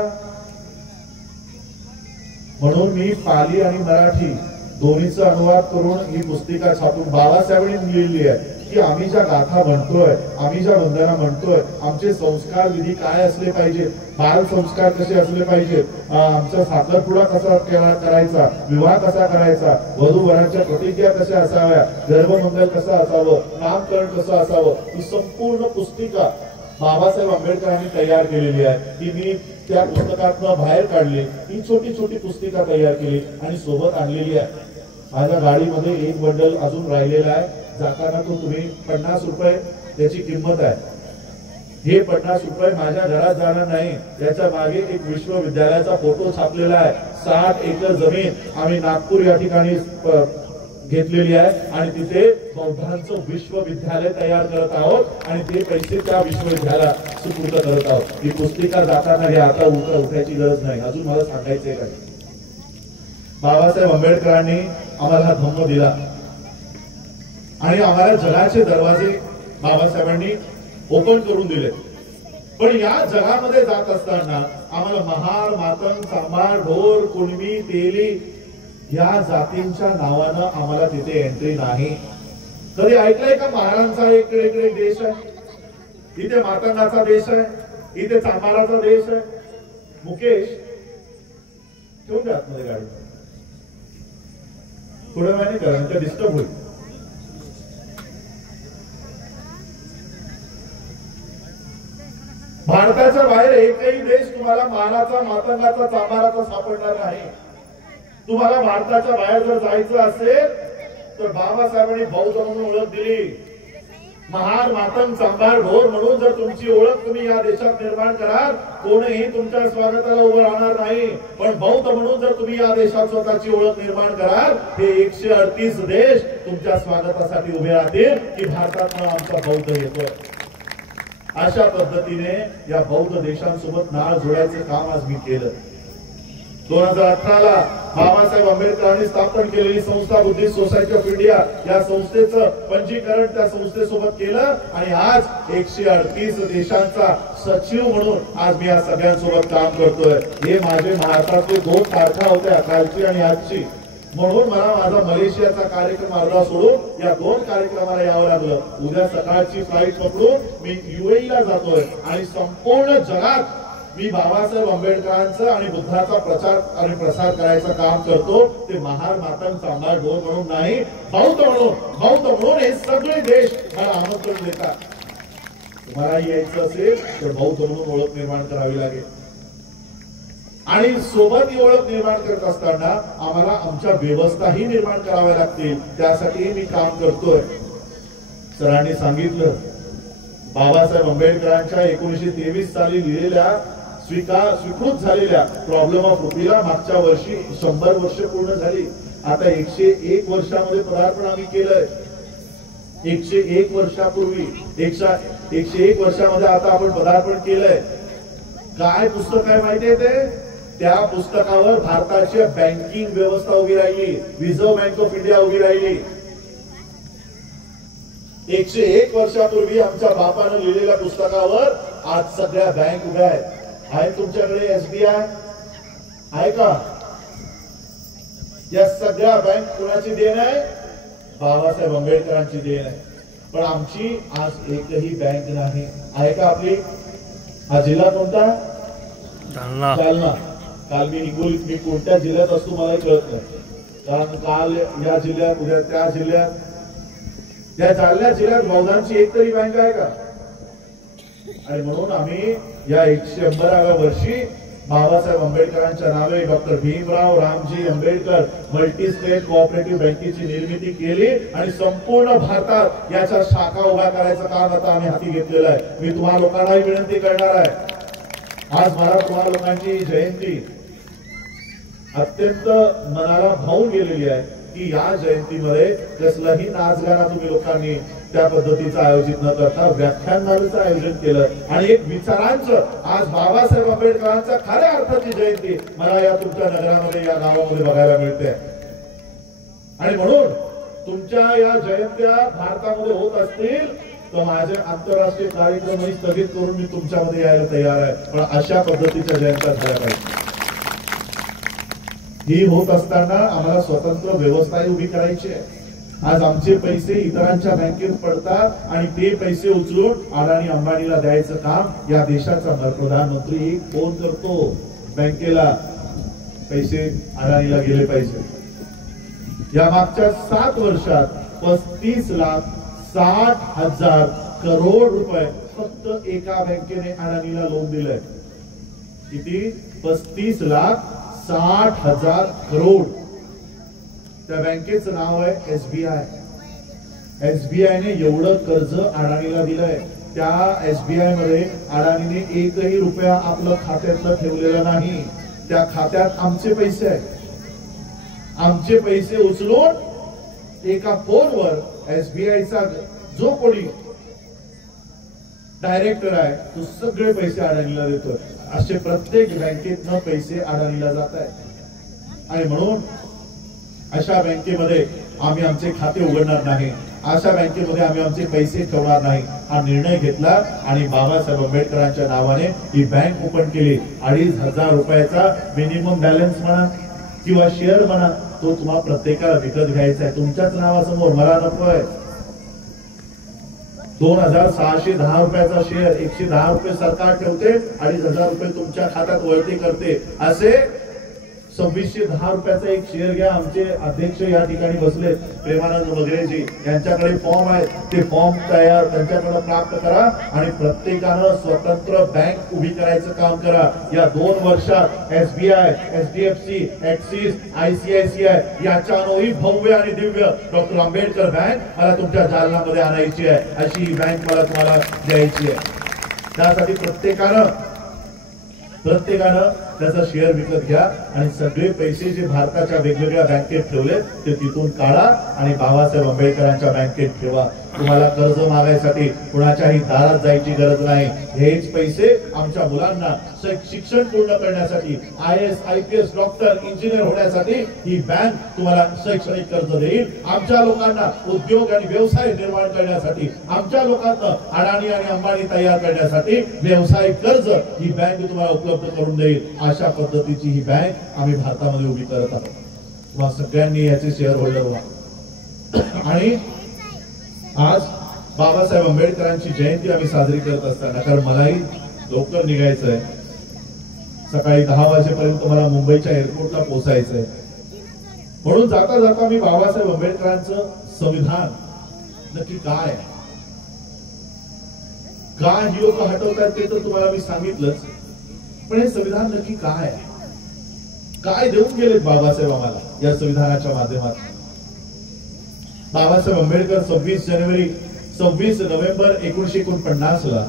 म्हणून मी पाली आणि मराठी दोन्हीचा अनुवाद करून ही पुस्तिका छापून बाबासाहेबांनी लिहिली आहे की आम्ही ज्या गाथा म्हणतोय, आम्ही ज्या वंदना म्हणतोय, आमचे संस्कार विधी काय असले पाहिजे, बाल संस्कार कसे असले पाहिजेत, आमचा साखरपुडा कसा करायचा, विवाह कसा करायचा, वधू वरांच्या प्रतिज्ञा कशा असाव्या, गर्भमंगल कसं असावं, नामकरण कसं असावं, ही संपूर्ण पुस्तिका बाबासाहेब आंबेडकरांनी तयार केलेली आहे. ती मी त्या पुस्तकातनं बाहेर काढली, ही छोटी छोटी पुस्तिका तयार केली आणि सोबत आणलेली आहे. माझ्या गाडीमध्ये एक बंडल अजून राहिलेला आहे. जाताना तो तुम्ही 50 रुपये त्याची किंमत आहे. हे 50 रुपये माझ्या घरात जाणार नाही, त्याच्या मागे एक विश्वविद्यालयाचा फोटो छापलेला आहे. 60 एकर जमीन आम्ही नागपूर या ठिकाणी घेतलेली आहे आणि तिथे बौद्धांचं विश्वविद्यालय तयार करत आहोत आणि ते पैसे त्या विश्वविद्यालयाला सुपूर्द करत आहोत. ही पुस्तिका जाताना हे आता उठायची गरज नाही. अजून मला सांगायचंय काय, बाबासाहेब आंबेडकरांनी आम्हाला धम्म दिला आणि आम्हाला जगाचे दरवाजे बाबासाहेबांनी ओपन करून दिले. पण या जगामध्ये जात असताना आम्हाला महार, मातंग, चांभार, ढोर, कुणबी, तेली या जातींच्या नावानं आम्हाला तिथे एंट्री नाही. कधी ऐकलंय का महारांचा इकडे देश आहे, इथे मातंगाचा देश आहे, इथे चांभाराचा देश आहे? मुकेश ठेवून द्या आतमध्ये गाडी, थोड्या वेळाने करा, नंतर डिस्टर्ब होईल. भारताच्या बाहेर एकही देश तुम्हाला मानाचा, मातंगाचा, चांभाराचा सापडणार नाही. तुम्हाला भारताच्या बाहेर जर जायचं असेल तर बाबासाहेबांनी बौद्ध म्हणून ओळख दिली. महार, मातंग, चांभार, ढोर म्हणून जर तुमची ओळख तुम्ही या देशात निर्माण कराल, कोणीही तुमच्या स्वागताला उभं राहणार नाही. पण बौद्ध म्हणून जर तुम्ही या देशात स्वतःची ओळख निर्माण कराल, हे 138 देश तुमच्या स्वागतासाठी उभे राहतील की भारतात आमचा बौद्ध येतोय. अशा पद्धतीने या बौद्ध देशांसोबत नाळ जोडायचं काम आज मी केलं. 2018ला बाबासाहेब आंबेडकरांनी स्थापन केलेली संस्था बुद्धिस्ट सोसायटी ऑफ इंडिया या संस्थेचं पंजीकरण त्या संस्थेसोबत केलं आणि आज 138 देशांचा सचिव म्हणून आज मी या सगळ्यांसोबत काम करतोय. हे माझे भारतातले 2 तारखा होत्या, कालची आणि आजची. म्हणून मला माझा मलेशियाचा कार्यक्रम अर्धा सोडून या 2 कार्यक्रमाला यावं लागलं. उद्या सकाळची फ्लाईट पकडून मी UAE जातोय आणि संपूर्ण जगात मी बाबासाहेब आंबेडकरांचं आणि बुद्धाचा प्रचार आणि प्रसार करायचं काम करतो. ते महार, मातंग, चांभार, ढोर म्हणून नाही, बौद्ध म्हणून हे सगळे देश मला आमंत्रण देतात. तुम्हाला यायचं असेल तर बौद्ध म्हणून ओळख निर्माण करावी लागेल आणि सोबत ही ओळख निर्माण करत असताना आम्हाला आमच्या व्यवस्थाही निर्माण कराव्या लागतील. त्यासाठी मी काम करतोय. सरांनी सांगितलं, बाबासाहेब आंबेडकरांच्या 1923 साली लिहिलेल्या स्वीकृत झालेल्या प्रॉब्लेम ऑफ रुपीला मागच्या वर्षी 100 वर्ष पूर्ण झाली. आता 101 वर्षामध्ये पदार्पण आम्ही केलंय. 101 वर्षापूर्वी 101 वर्षामध्ये आता आपण पदार्पण केलंय. काय पुस्तक आहे माहितीये ते? त्या पुस्तकावर भारताची बँकिंग व्यवस्था उभी राहिली, रिझर्व्ह बँक ऑफ इंडिया उभी राहिली. 101 वर्षापूर्वी आमच्या बापानं लिहिलेल्या पुस्तकावर आज सगळ्या बँक उभ्या आहेत. आहे तुमच्याकडे SBI आहे का? या सगळ्या बँक कोणाची देण आहे? बाबासाहेब आंबेडकरांची देण आहे. पण आमची आज एकही बँक नाही. आहे का आपली? हा जिल्हा कोणता? जालना. काल मी कोणत्या जिल्ह्यात असतो मला कळत नाही, कारण काल या जिल्ह्यात, उद्या त्या जिल्ह्यात. या जालना जिल्ह्यात बौद्धांची एक तरी बँक आहे का? आणि म्हणून आम्ही या 100व्या वर्षी बाबासाहेब आंबेडकरांच्या नावे doctor Bhimrao Ramji Ambedkar multi state cooperative बँकेची निर्मिती केली आणि संपूर्ण भारतात याच्या शाखा उभ्या करायचं काम आता आम्ही हाती घेतलेलं आहे. मी तुम्हा लोकांनाही विनंती करणार आहे, आज मला तुम्हा लोकांची जयंती अत्यंत मनाला भावून गेलेली आहे की या जयंतीमध्ये कसलंही नाचगाणा तुम्ही लोकांनी त्या पद्धतीचं आयोजित न करता व्याख्यानमालेचं आयोजन केलं आणि एक विचारांचं आज बाबासाहेब आंबेडकरांच्या खऱ्या अर्थाची जयंती मला या तुमच्या नगरामध्ये, या गावामध्ये बघायला मिळते. आणि म्हणून तुमच्या या जयंत्या भारतामध्ये होत असतील तर माझे आंतरराष्ट्रीय कार्यक्रमही स्थगित करून मी तुमच्यामध्ये यायला तयार आहे. पण अशा पद्धतीच्या जयंत्या झाल्या पाहिजे. ही होत असताना आम्हाला स्वतंत्र व्यवस्था उभी करायची आहे। आज आमचे पैसे इतरांच्या बँकेत पडतात आणि ते पैसे उचलून अडाणी अंबानीला द्यायचं काम या देशाचा प्रधानमंत्री फोन करतो बँकेला, पैसे अडाणीला गेले पाहिजे। या मागच्या 7 वर्षात 35,60,000 करोड रुपये फक्त एका बँकेने अडाणीला लोन दिलंय। किती? 35,60,000 करोड। त्या बँकेचं नाव आहे SBI। SBI ने एवढं कर्ज अडाणीला दिलंय। त्या SBI मध्ये अडाणीने एकही रुपया आपलं खात्यातलं ठेवलेला नाही। त्या खात्यात आमचे पैसे आहेत। आमचे पैसे उचलून एका फोनवर SBIचा जो कोणी डायरेक्टर आहे तो सगळे पैसे अडाणीला देतो। असे प्रत्येक बँकेतनं पैसे अडाणीला जात आहेत आणि म्हणून अशा बँकेमध्ये आम्ही आमचे खाते उघडणार नाही, अशा बँकेमध्ये आम्ही आमचे पैसे ठेवणार नाही हा निर्णय घेतला आणि बाबासाहेब आंबेडकरांच्या नावाने ही बँक ओपन केली। 2,500 रुपयाचा मिनिमम बॅलन्स म्हणा किंवा शेअर म्हणा तो तुम्हाला प्रत्येकाला विकत घ्यायचा आहे, तुमच्याच नावासमोर, मला नकोय। 2,610 रुपयाचा शेअर 110 रुपये सरकार ठेवते, 2,500 रुपये तुमच्या खात्यात वळते करते। असे 2,610 रुपयाचा एक शेअर घ्या। आमचे अध्यक्ष या ठिकाणी बसले प्रेमानंद मगरेजी, यांच्याकडे फॉर्म आहे, ते फॉर्म तयार त्यांच्याकडे प्राप्त करा आणि प्रत्येकानं स्वतंत्र बँक उभी करायचं काम करा। या 2 वर्षात SBI, HDFC, ऍक्सिस, ICICI याच्यानंही भव्य आणि दिव्य डॉक्टर आंबेडकर बँक मला तुमच्या जालन्यामध्ये आणायची आहे, अशी ही बँक मला तुम्हाला द्यायची आहे। त्यासाठी प्रत्येकानं त्याचा शेअर विकत घ्या आणि सगळे पैसे जे भारताच्या वेगवेगळ्या बँकेत ठेवले ते तिथून काढा आणि बाबासाहेब आंबेडकरांच्या बँकेत ठेवा। तुम्हाला कर्ज मागायसाठी कुणाच्याही दारात जायची गरज नाही। हेच पैसे आमच्या मुलांना शिक्षण पूर्ण करण्यासाठी, IAS, IPS, डॉक्टर, इंजिनियर होण्यासाठी ही बँक तुम्हाला शैक्षणिक कर्ज देईल। आमच्या लोकांना उद्योग आणि व्यवसाय निर्माण करण्यासाठी, आमच्या लोकांना अडाणी आणि अंबानी तयार करण्यासाठी व्यवसाय कर्ज ही बँक तुम्हाला उपलब्ध करून देईल। अशा पद्धतीची ही बँक आम्ही भारतामध्ये उभी करत आहोत। तुम्हा सगळ्यांनी याचे शेअर होल्डर व्हा। आणि आज बाबासाहेब आंबेडकरांची जयंती आम्ही साजरी करत असताना, कारण मलाही लवकर निघायचंय, सकाळी 10 वाजेपर्यंत मला मुंबईच्या एअरपोर्टला पोहोचायचंय, म्हणून जाता जाता मी बाबासाहेब आंबेडकरांचं संविधान नक्की काय ही लोक हटवतात ते तर तुम्हाला मी सांगितलंच, पण हे संविधान नक्की काय देऊन गेलेत बाबासाहेब आम्हाला या संविधानाच्या माध्यमातून। बाबासाहेब आंबेडकर 26 नोव्हेंबर 1949 ला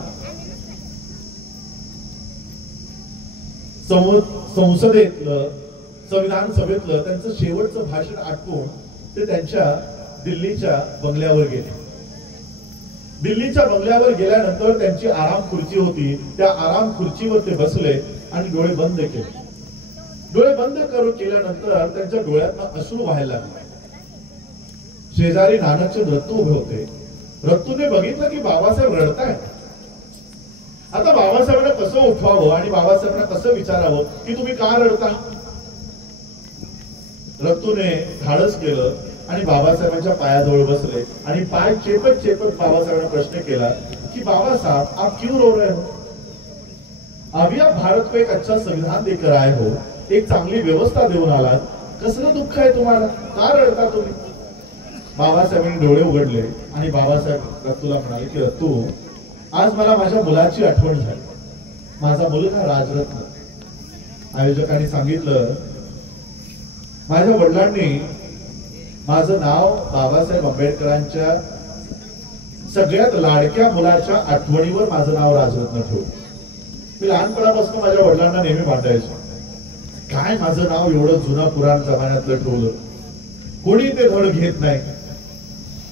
संविधान सभेतलं त्यांचं शेवटचं भाषण आटपून ते त्यांच्या दिल्लीच्या बंगल्यावर गेले। दिल्लीच्या बंगल्यावर गेल्यानंतर त्यांची आराम खुर्ची होती, त्या आराम खुर्चीवर ते बसले आणि डोळे बंद केले। डोळे बंद केल्यानंतर त्यांच्या डोळ्यातनं अश्रू व्हायला लागले। शेजारी नानकचंद रत्तू उभे होते। रत्तूने बघितलं की बाबासाहेब रडतायत। आता बाबासाहेबांना कसं उठवावं आणि बाबासाहेबांना कसं विचारावं की तुम्ही का रडता। रत्तूने धाडस केलं आणि बाबासाहेबांच्या पायाजवळ बसले आणि पाय चेपत बाबासाहेबांना प्रश्न केला की बाबा साहब आप क्यों रो रहे हो? अभी आप भारत को एक अच्छा संविधान देकर आए हो, एक चांगली व्यवस्था देऊन आलात, कसलं दुःख आहे तुम्हाला, का रडता तुम्ही? बाबासाहेबांनी डोळे उघडले आणि बाबासाहेब रत्तूला म्हणाले की रत्तू, आज मला माझ्या मुलाची आठवण झाली। माझा मुलगा राजरत्न। आयोजकांनी सांगितलं माझ्या वडिलांनी माझं नाव बाबासाहेब आंबेडकरांच्या सगळ्यात लाडक्या मुलाच्या आठवणीवर माझं नाव राजरत्न ठेवलं। मी लहानपणापासून माझ्या वडिलांना नेहमी भांडायचो, काय माझं नाव एवढं जुना पुराण जमान्यातलं ठेवलं, कोणी ते धड घेत नाही।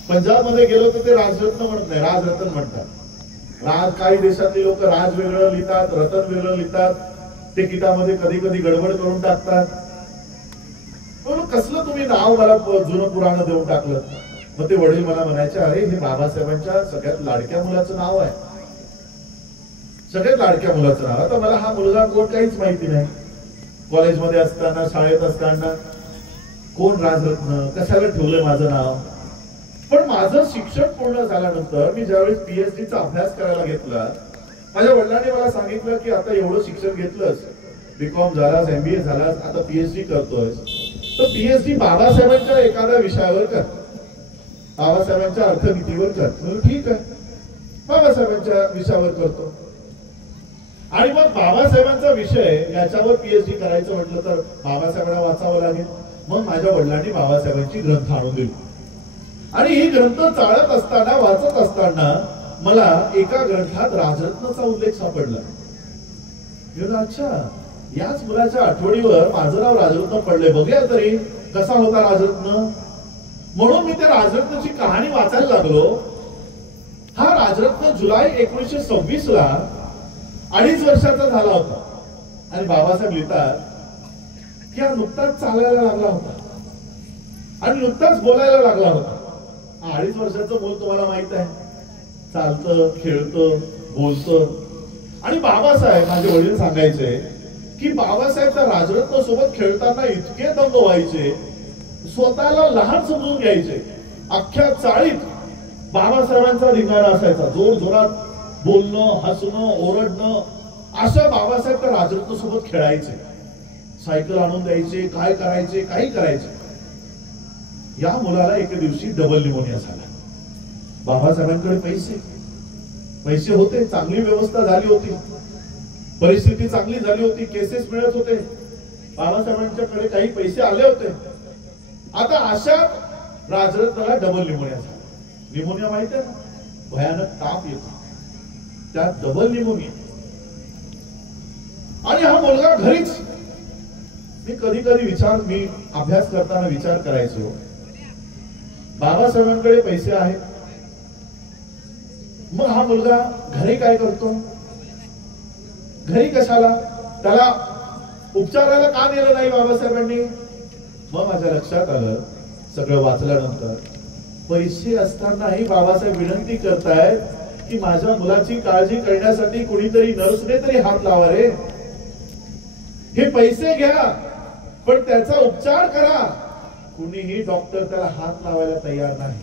पंजाब मध्ये गेलो तर ते राजरत्न म्हणत नाही, राजरत्न म्हणतात। काही देशातली लोक राज वेगळं लिहितात, रतन वेगळं लिहितात, तिकिटामध्ये कधी कधी गडबड करून टाकतात। कसलं तुम्ही नाव मला जुनं पुराण देऊन टाकलं? मग ते वडील मला म्हणायचे, अरे हे बाबासाहेबांच्या सगळ्यात लाडक्या मुलाचं नाव आहे, सगळ्यात लाडक्या मुलाचं नाव। आता मला हा मुलगा कोण काहीच माहिती नाही, कॉलेजमध्ये असताना, शाळेत असताना कोण राजरत्न, कशाला ठेवलंय माझं नाव. पण माझं शिक्षण पूर्ण झाल्यानंतर मी ज्यावेळेस पीएचडीचा अभ्यास करायला घेतला, माझ्या वडिलांनी मला सांगितलं की आता एवढं शिक्षण घेतलंस, बीकॉम झालास, एमबीए झालास, आता पीएचडी करतोय, तर पीएचडी बाबासाहेबांच्या एखाद्या विषयावर कर, बाबासाहेबांच्या अर्थनीतीवर कर. म्हणून ठीक आहे, बाबासाहेबांच्या विषयावर करतो. आणि मग बाबासाहेबांचा विषय याच्यावर पीएचडी करायचं म्हटलं तर बाबासाहेबांना वाचावं लागेल. मग माझ्या वडिलांनी बाबासाहेबांची ग्रंथ आणून दिली आणि ही ग्रंथ चाळत असताना, वाचत असताना मला एका ग्रंथात राजरत्नाचा उल्लेख सापडला. अच्छा, याच मुलाच्या आठवणीवर माझं नाव राजरत्न पडले, बघूया तरी कसा होता राजरत्न. म्हणून मी त्या राजरत्नाची कहाणी वाचायला लागलो. हा राजरत्न जुलै 1926 ला 2.5 वर्षाचा झाला होता. आणि बाबासाहेब लिहितात की हा नुकताच चालायला लागला होता आणि नुकताच बोलायला लागला होता. 2.5 वर्षाचं मूल तुम्हाला माहित आहे, चालतं, खेळतं, बोलतं. आणि बाबासाहेब, माझे वडील सांगायचे की बाबासाहेब त्या राजरत्न सोबत खेळताना इतके दंग व्हायचे, स्वतःला लहान समजून घ्यायचे. अख्ख्या चाळीत बाबासाहेबांचा धिंगाणा असायचा, जोर जोरात बोलणं, हसणं, ओरडणं, असं बाबासाहेब त्या राजरत्न सोबत खेळायचे. सायकल आणून द्यायचे, काय करायचे, काही करायचे. या मुलाला एके दिवशी डबल निमोनिया झाला. बाबासाहेबांकडे पैसे होते, चांगली व्यवस्था झाली होती, परिस्थिती चांगली झाली होती, केसेस मिळत होते, बाबासाहेबांच्याकडे काही पैसे आले होते. आता अशा राजरत्नाला डबल निमोनिया झाला. निमोनिया माहित आहे ना, भयानक ताप येतो, त्यात डबल निमोनिया. आणि हा मुलगा घरीच, मी कधी मी अभ्यास करताना विचार करायचो, बाबासाहेबांकडे पैसे आहेत, मग हा मुलगा घरी काय करतो, घरी कशाला, त्याला उपचाराला का नेलं नाही बाबासाहेबांनी. मग माझ्या लक्षात आलं, सगळं वाचल्यानंतर, पैसे असतानाही बाबासाहेब विनंती करतायत की माझ्या मुलाची काळजी करण्यासाठी कुणीतरी, नर्सने तरी हात लावा रे. हे पैसे घ्या पण त्याचा उपचार करा. कुणीही डॉक्टर त्याला हात लावायला तयार नाही.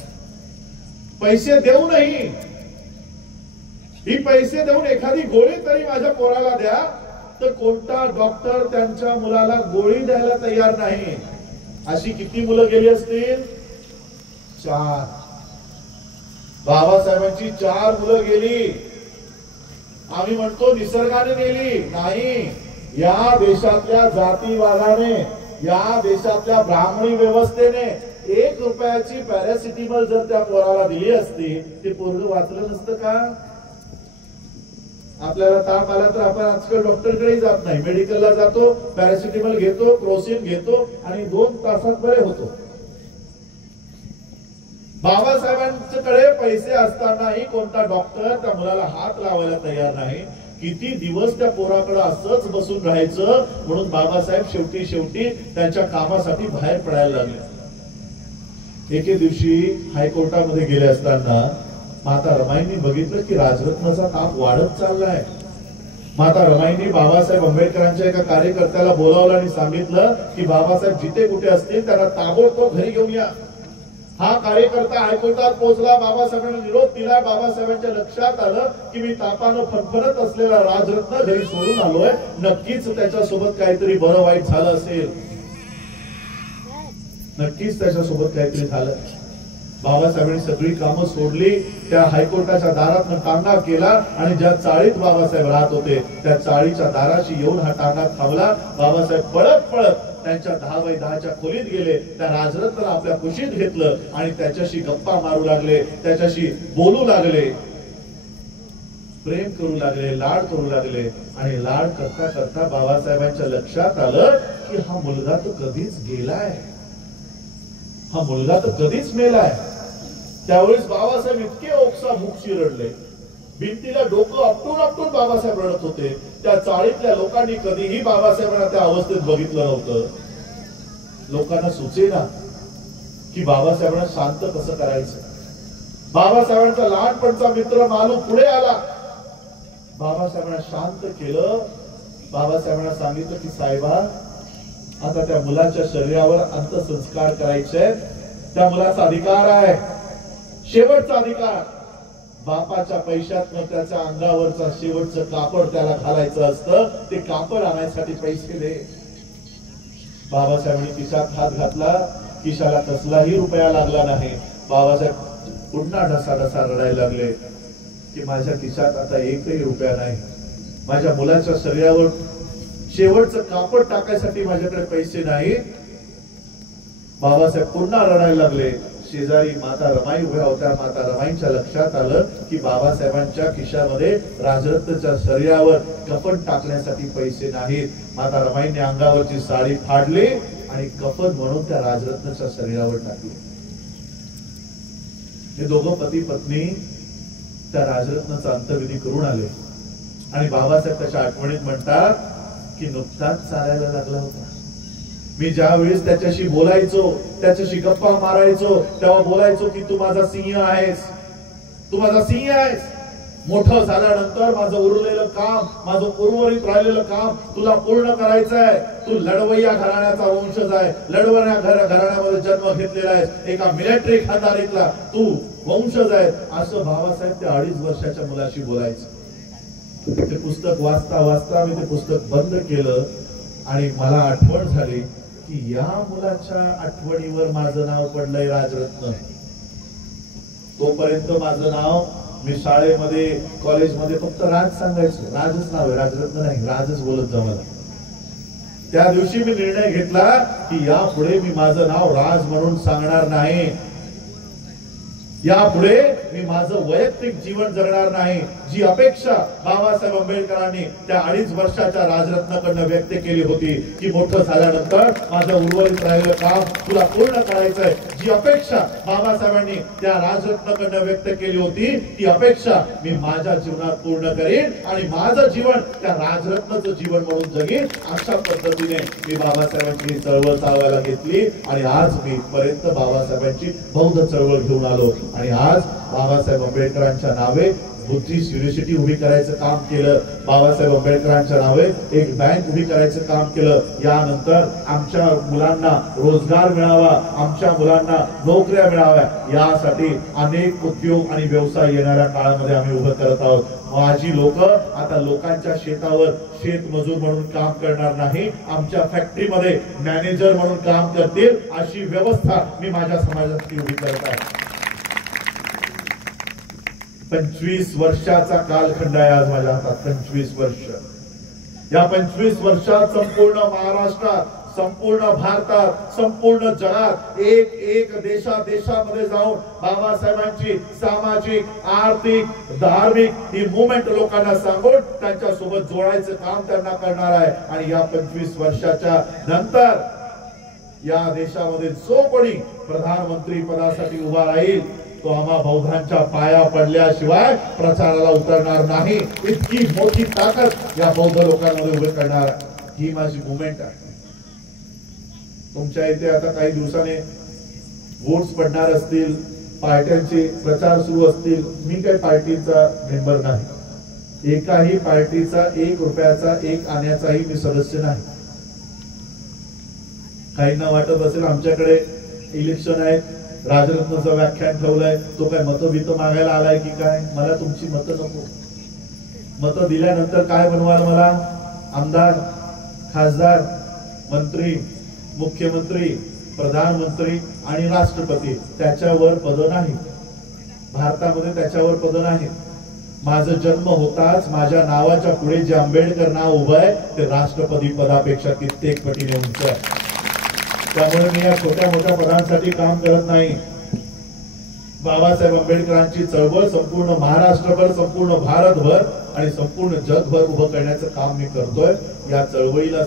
पैसे देऊनही, ही पैसे देऊन एखादी गोळी तरी माझ्या पोराला द्या, तर कोणता डॉक्टर त्यांच्या मुलाला गोळी द्यायला तयार नाही. अशी किती मुलं गेली असतील? 4. बाबासाहेबांची 4 मुलं गेली. आम्ही म्हणतो निसर्गाने नेली, नाही, या देशातल्या जातीवादाने, या देशातल्या ब्राह्मणी व्यवस्थेने 1 रुपयाची पॅरासिटामॉल जर त्या पोराला दिली असती, ते पोरग वाचलं नसतं का? आपल्याला ताप आला तर आपण आजकाल डॉक्टरकडे जात नाही, मेडिकलला जातो, पॅरासिटामॉल घेतो, क्रोसिन घेतो आणि 2 तासात बरे होतो. बाबासाहेबांच्याकडे पैसे असतानाही कोणता डॉक्टर त्या मुलाला हात लावायला तयार नाही. किती दिवस त्या पोराकडे असंच बसून राहायचं. म्हणून बाबासाहेब शेवटी त्यांच्या कामासाठी बाहेर पडायला लागले. एके दिवशी हायकोर्टामध्ये गेले असताना माता रमाईंनी बघितलं की राजरत्नाचा ताप वाढत चाललाय. माता रमाईंनी बाबासाहेब आंबेडकरांच्या एका कार्यकर्त्याला बोलावलं आणि सांगितलं की बाबासाहेब जिथे कुठे असतील त्यांना ताबडतोब घरी घेऊन या. हा कार्यकर्ता हायकोर्टात पोहोचला, बाबासाहेबांना निरोप दिला. बाबासाहेबांच्या लक्षात आलं की मी तापानं फणफणत असलेला राजरत्न घरी सोडून आलोय, नक्कीच त्याच्यासोबत काहीतरी बरं वाईट झालं असेल, नक्कीच त्याच्यासोबत काहीतरी झालं. बाबासाहेबांनी सगळी कामं सोडली, त्या हायकोर्टाच्या दारात टांगा केला आणि ज्या चाळीत बाबासाहेब राहत होते त्या चाळीच्या दाराशी येऊन हा टांगा थांबला. बाबासाहेब पळत त्यांच्या 10x10च्या खोलीत गेले, त्या राजरत्नाला आपल्या कुशीत घेतलं आणि त्याच्याशी गप्पा मारू लागले, त्याच्याशी बोलू लागले, प्रेम करू लागले, लाड करू लागले. आणि लाड करता करता बाबासाहेबांच्या लक्षात आलं की हा मुलगा तर कधीच गेलाय, हा मुलगा तर कधीच मेलाय. त्यावेळेस बाबासाहेब इतके ओक्साबोक्शी रडले, भिंतीला डोकं आपटून बाबासाहेब रडत होते. त्या चाळीतल्या लोकांनी कधीही बाबासाहेबांना त्या अवस्थेत बघितलं नव्हतं. लोकांना सुचेना की बाबासाहेबांना शांत कसं करायचं. बाबासाहेबांचा लहानपणचा मित्र मालू पुढे आला, बाबासाहेबांना शांत केलं. बाबासाहेबांना सांगितलं की साहेबा आता त्या मुलाच्या शरीरावर अंत्यसंस्कार करायचे, त्या मुलाचा अधिकार आहे, शेवटचा अधिकार. बापाच्या पैशातनं त्याच्या अंगावरचा शेवटचं कापड त्याला घालायचं असतं, ते कापड आणायसाठी पैसे दे. बाबासाहेबांनी खिशात हात घातला, खिशाला कसलाही रुपया लागला नाही. बाबासाहेब पुन्हा ढसाढसा रडायला लागले की माझ्या खिशात आता एकही रुपया नाही, माझ्या मुलाच्या शरीरावर शेवटचं कापड टाकायसाठी माझ्याकडे पैसे नाही. बाबासाहेब पुन्हा रडायला लागले. शेजारी माता रमाई उभ्या होत्या. माता रमाईंच्या लक्षात आलं की बाबासाहेबांच्या खिशामध्ये राजरत्नच्या शरीरावर कफन टाकण्यासाठी पैसे नाहीत. माता रमाईंनी अंगावरची साडी फाडली आणि कफन म्हणून त्या राजरत्नच्या शरीरावर टाकले. हे दोघं पती पत्नी त्या राजरत्नाचा अंत्यविधी करून आले आणि बाबासाहेब त्याच्या आठवणीत म्हणतात की नुकताच चालायला लागला होता. मी ज्या वेळेस त्याच्याशी बोलायचो, त्याच्याशी गप्पा मारायचो, तेव्हा बोलायचो की तू माझा सिंह आहेस, तू माझा सिंह आहेस. मोठं झाल्यानंतर माझं उरलेलं काम, माझं उर्वरित राहिलेलं काम तुला पूर्ण करायचं आहे. तू लढवय्या घराण्याचा वंशज आहे, लढवय्या घराण्यामध्ये जन्म घेतलेला आहे, एका मिलिटरी खानदारीतला तू वंशज आहे, असं बाबासाहेब त्या 2.5 वर्षाच्या मुलाशी बोलायचं. ते पुस्तक वाचता वाचता मी ते पुस्तक बंद केलं आणि मला आठवण झाली की या मुलाच्या आठवणीवर माझं नाव पडलंय राजरत्न. तोपर्यंत माझं नाव, मी शाळेमध्ये कॉलेजमध्ये फक्त राज सांगायचो, राजच नाव आहे, राजरत्न नाही, राजच बोलत जा मला. त्या दिवशी मी निर्णय घेतला की यापुढे मी माझं नाव राज म्हणून सांगणार नाही, यापुढे मी माझं वैयक्तिक जीवन जगणार नाही. जी अपेक्षा बाबासाहेब आंबेडकरांनी त्या 2.5 वर्षाच्या राजरत्नाकडनं व्यक्त केली होती की मोठं झाल्यानंतर माझं उर्वरित राहिलेलं काम तुला पूर्ण करायचंय, जी अपेक्षा बाबासाहेबांनी त्या राजरत्नाकडनं व्यक्त केली होती, ती अपेक्षा मी माझ्या जीवनात पूर्ण करेन आणि माझं जीवन त्या राजरत्नाचं जीवन म्हणून जगेन. अशा पद्धतीने मी बाबासाहेबांची चळवळ चालवायला घेतली आणि आज मी इथपर्यंत बाबासाहेबांची बौद्ध चळवळ घेऊन आलो. आणि आज बाबासाहेब आंबेडकरांच्या नावे बुद्धिस्ट युनिव्हर्सिटी उभी करायचं काम केलं, बाबासाहेब आंबेडकरांच्या नावे एक बँक उभी करायचं काम केलं. यानंतर आमच्या मुलांना रोजगार मिळावा, आमच्या मुलांना नोकऱ्या मिळाव्या, यासाठी अनेक उद्योग आणि व्यवसाय येणाऱ्या काळामध्ये आम्ही उभं करत आहोत. माझी लोक आता लोकांच्या शेतावर शेतमजूर म्हणून काम करणार नाही, आमच्या फॅक्टरीमध्ये मॅनेजर म्हणून काम करतील, अशी व्यवस्था मी माझ्या समाजासाठी उभी करत आहे. 25 वर्षाचा कालखंड आहे आज माझ्या हातात. 25 वर्ष. या 25 वर्षात संपूर्ण महाराष्ट्रात, संपूर्ण भारतात, संपूर्ण जगात, एक देशामध्ये जाऊन बाबासाहेबांची सामाजिक, आर्थिक, धार्मिक ही मुवमेंट लोकांना सांगून त्यांच्या सोबत जोडायचं काम त्यांना करणार आहे. आणि या 25 वर्षाच्या नंतर या देशामध्ये जो कोणी प्रधानमंत्री पदासाठी उभा राहील तो आम्हा बौद्धांच्या पाया पडल्याशिवाय प्रचाराला उतरणार नाही. इतकी मोठी ताकद या बौद्ध लोकांमध्ये उभे करणार ही माझी मुवमेंट आहे. तुमच्या इथे आता काही दिवसाने वोट्स पडणार असतील, पार्ट्यांचे प्रचार सुरू असतील. मी काही पार्टीचा मेंबर नाही, एकाही पार्टीचा 1 रुपयाचा 1 आण्याचाही मी सदस्य नाही. काहींना वाटत असेल आमच्याकडे इलेक्शन आहे, राजरत्नाचं व्याख्यान ठेवलंय, तो काय मतं भीत मागायला आलाय की काय? मला तुमची मतं नको. मतं दिल्यानंतर काय बनवाल मला? आमदार, खासदार, मंत्री, मुख्यमंत्री, प्रधानमंत्री आणि राष्ट्रपती. त्याच्यावर पद नाही भारतामध्ये, त्याच्यावर पद नाही. माझा जन्म होताच माझ्या नावाच्या पुढे जे आंबेडकर नाव उभं आहे ते राष्ट्रपती पदापेक्षा कित्येक पटीने उंच आहे. त्यामुळे मी या छोट्या मोठ्या पदांसाठी काम करत नाही. बाबासाहेब आंबेडकरांची चळवळ संपूर्ण महाराष्ट्रभर, संपूर्ण भारतभर आणि संपूर्ण जगभर उभं करण्याचं काम मी करतोय. या चळवळीला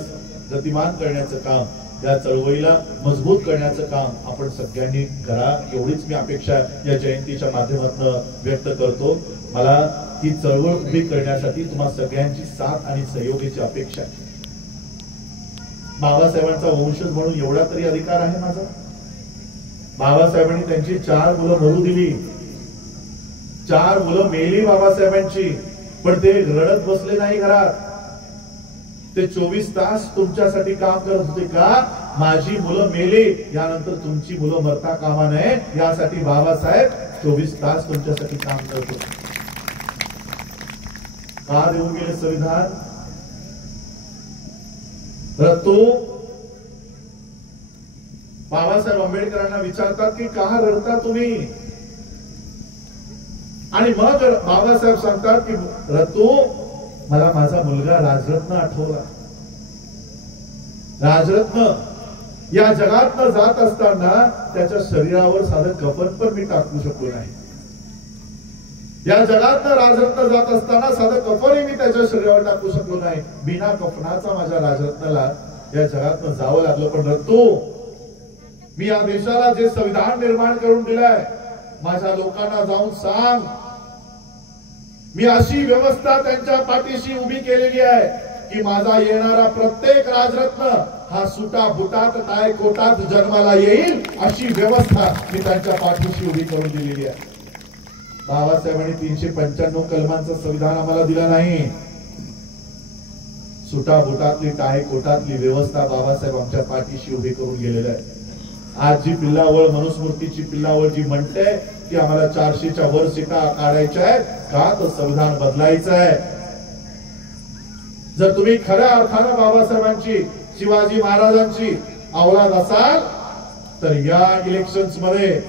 गतिमान करण्याचं काम, या चळवळीला मजबूत करण्याचं काम आपण सगळ्यांनी करा, एवढीच मी अपेक्षा या जयंतीच्या माध्यमातून व्यक्त करतो. मला ही चळवळ उभी करण्यासाठी तुम्हा सगळ्यांची साथ आणि सहयोगाची अपेक्षा आहे. बाबासाहेबांचा वंशज म्हणून एवढा तरी अधिकार आहे माझा. बाबासाहेबांनी त्यांची 4 मुलं मरू दिली, 4 मुलं मेली बाबासाहेबांची, पण ते रडत बसले नाही घरात. ते 24 तास तुमच्यासाठी काम करत होते का? माझी मुलं मेले यानंतर तुमची मुलं मरता कामा नये यासाठी बाबासाहेब 24 तास तुमच्यासाठी काम करत होते. का देऊन गेले संविधान? तो बाबासाहेब आंबेडकरांना विचारतात की का रडता तुम्ही? आणि मग बाबासाहेब सांगतात की रतू, मला माझा मुलगा राजरत्न आठवला. राजरत्न या जगातनं जात असताना त्याच्या शरीरावर साधं कफन पण मी टाकू शकलो नाही. या जगातनं राजरत्न जात असताना साधं कफनही मी त्याच्या शरीरावर टाकू शकलो नाही. बिना कफनाचा माझ्या राजरत्नाला या जगातनं जावं लागलं. पण रतू, मी या देशाला जे संविधान निर्माण करून दिलंय, माझ्या लोकांना जाऊन सांग, मी अशी व्यवस्था त्यांच्या पाठीशी उभी केलेली आहे की माझा येणारा प्रत्येक राजरत्न हा सुटा बुटात टाय कोटात जन्माला येईल, अशी व्यवस्था मी त्यांच्या पाठीशी उभी करून दिलेली आहे. बाबासाहेबांनी 395 कलमांचं संविधान आम्हाला दिलं नाही. सुटा बुटातली टाय कोटातली व्यवस्था बाबासाहेब आमच्या पाठीशी उभी करून गेलेलं आहे. आज जी पिल्लावळ, मनुस्मृतीची पिल्लावळ जी म्हणते की आम्हाला 400च्या वर सीटा काढायच्या आहेत का, तर संविधान बदलायचं आहे. जर तुम्ही खऱ्या अर्थानं बाबासाहेबांची, शिवाजी महाराजांची औलाद असाल तर या इलेक्शन्स मध्ये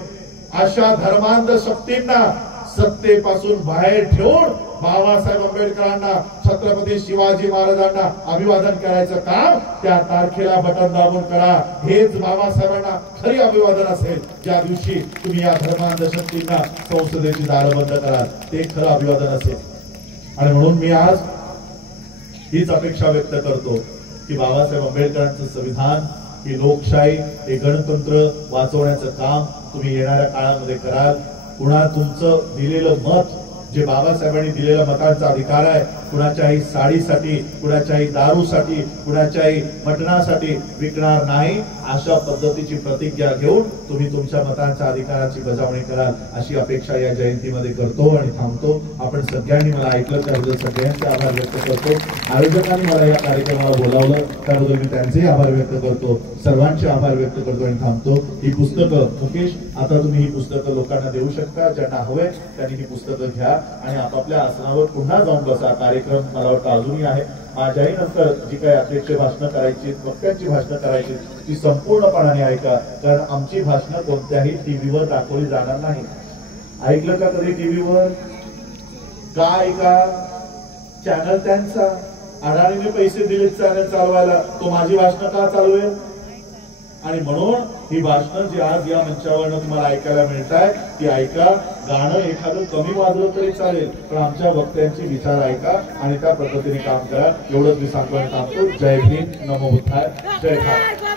अशा धर्मांध शक्तींना सत्तेपासून बाहेर ठेवून बाबासाहेब आंबेडकरांना, छत्रपती शिवाजी महाराजांना अभिवादन करायचं काम त्या तारखेला बटन दाबून करा. हेच बाबासाहेबांना खरी अभिवादन असेल. ज्या दिवशी तुम्ही या धर्मांध शक्तींना संसदेची दारं बंद कराल, ते खरं अभिवादन असेल. आणि म्हणून मी आज हीच अपेक्षा व्यक्त करतो की बाबासाहेब आंबेडकरांचं संविधान, ही लोकशाही, हे गणतंत्र वाचवण्याचं काम तुम्ही येणाऱ्या काळामध्ये कराल. पुन्हा तुमचं दिलेलं मत, जे बाबासाहेबांनी दिलेला मतांचा अधिकार आहे, कुणाच्याही साडीसाठी, कुणाच्याही दारूसाठी, कुणाच्याही मटणासाठी विकणार नाही, अशा पद्धतीची प्रतिज्ञा घेऊन तुम्ही तुमच्या मतांच्या अधिकाराची बजावणी कराल, अशी अपेक्षा या जयंतीमध्ये करतो आणि थांबतो. आपण सगळ्यांनी मला ऐकलं त्याबद्दल सगळ्यांचे आभार व्यक्त करतो. आयोजकांनी मला या कार्यक्रमाला बोलावलं त्याबद्दल मी त्यांचे आभार व्यक्त करतो. सर्वांचे आभार व्यक्त करतो आणि थांबतो. ही पुस्तकं, मुकेश, आता तुम्ही ही पुस्तकं लोकांना देऊ शकता. ज्यांना हवे त्यांनी ही पुस्तकं घ्या आणि आपापल्या आसनावर पुन्हा जाऊन बसा. कार्यक्रम मला वाटतं अजूनही आहे. माझ्याही नंतर जी काही अध्यक्ष भाषणं करायची, वक्त्यांची भाषणं करायची, ती संपूर्णपणाने ऐका, कारण आमची भाषणं कोणत्याही टीव्हीवर दाखवली जाणार नाही. ऐकलं का कधी टीव्हीवर? का ऐका? चॅनल त्यांचा, अडाणीने पैसे दिले चॅनल चालवायला, तो माझी भाषणं का चालवेल? आणि म्हणून ही भाषणं जी आज या मंचावरनं तुम्हाला ऐकायला मिळत आहे ती ऐका. गाणं एखादं कमी वाजलं तरी चालेल, पण आमच्या वक्त्यांचे विचार ऐका आणि त्या पद्धतीने काम करा. एवढंच मी सांगतो आणि थांबतो. जय भीम, नमो बुद्धाय, जय भारत.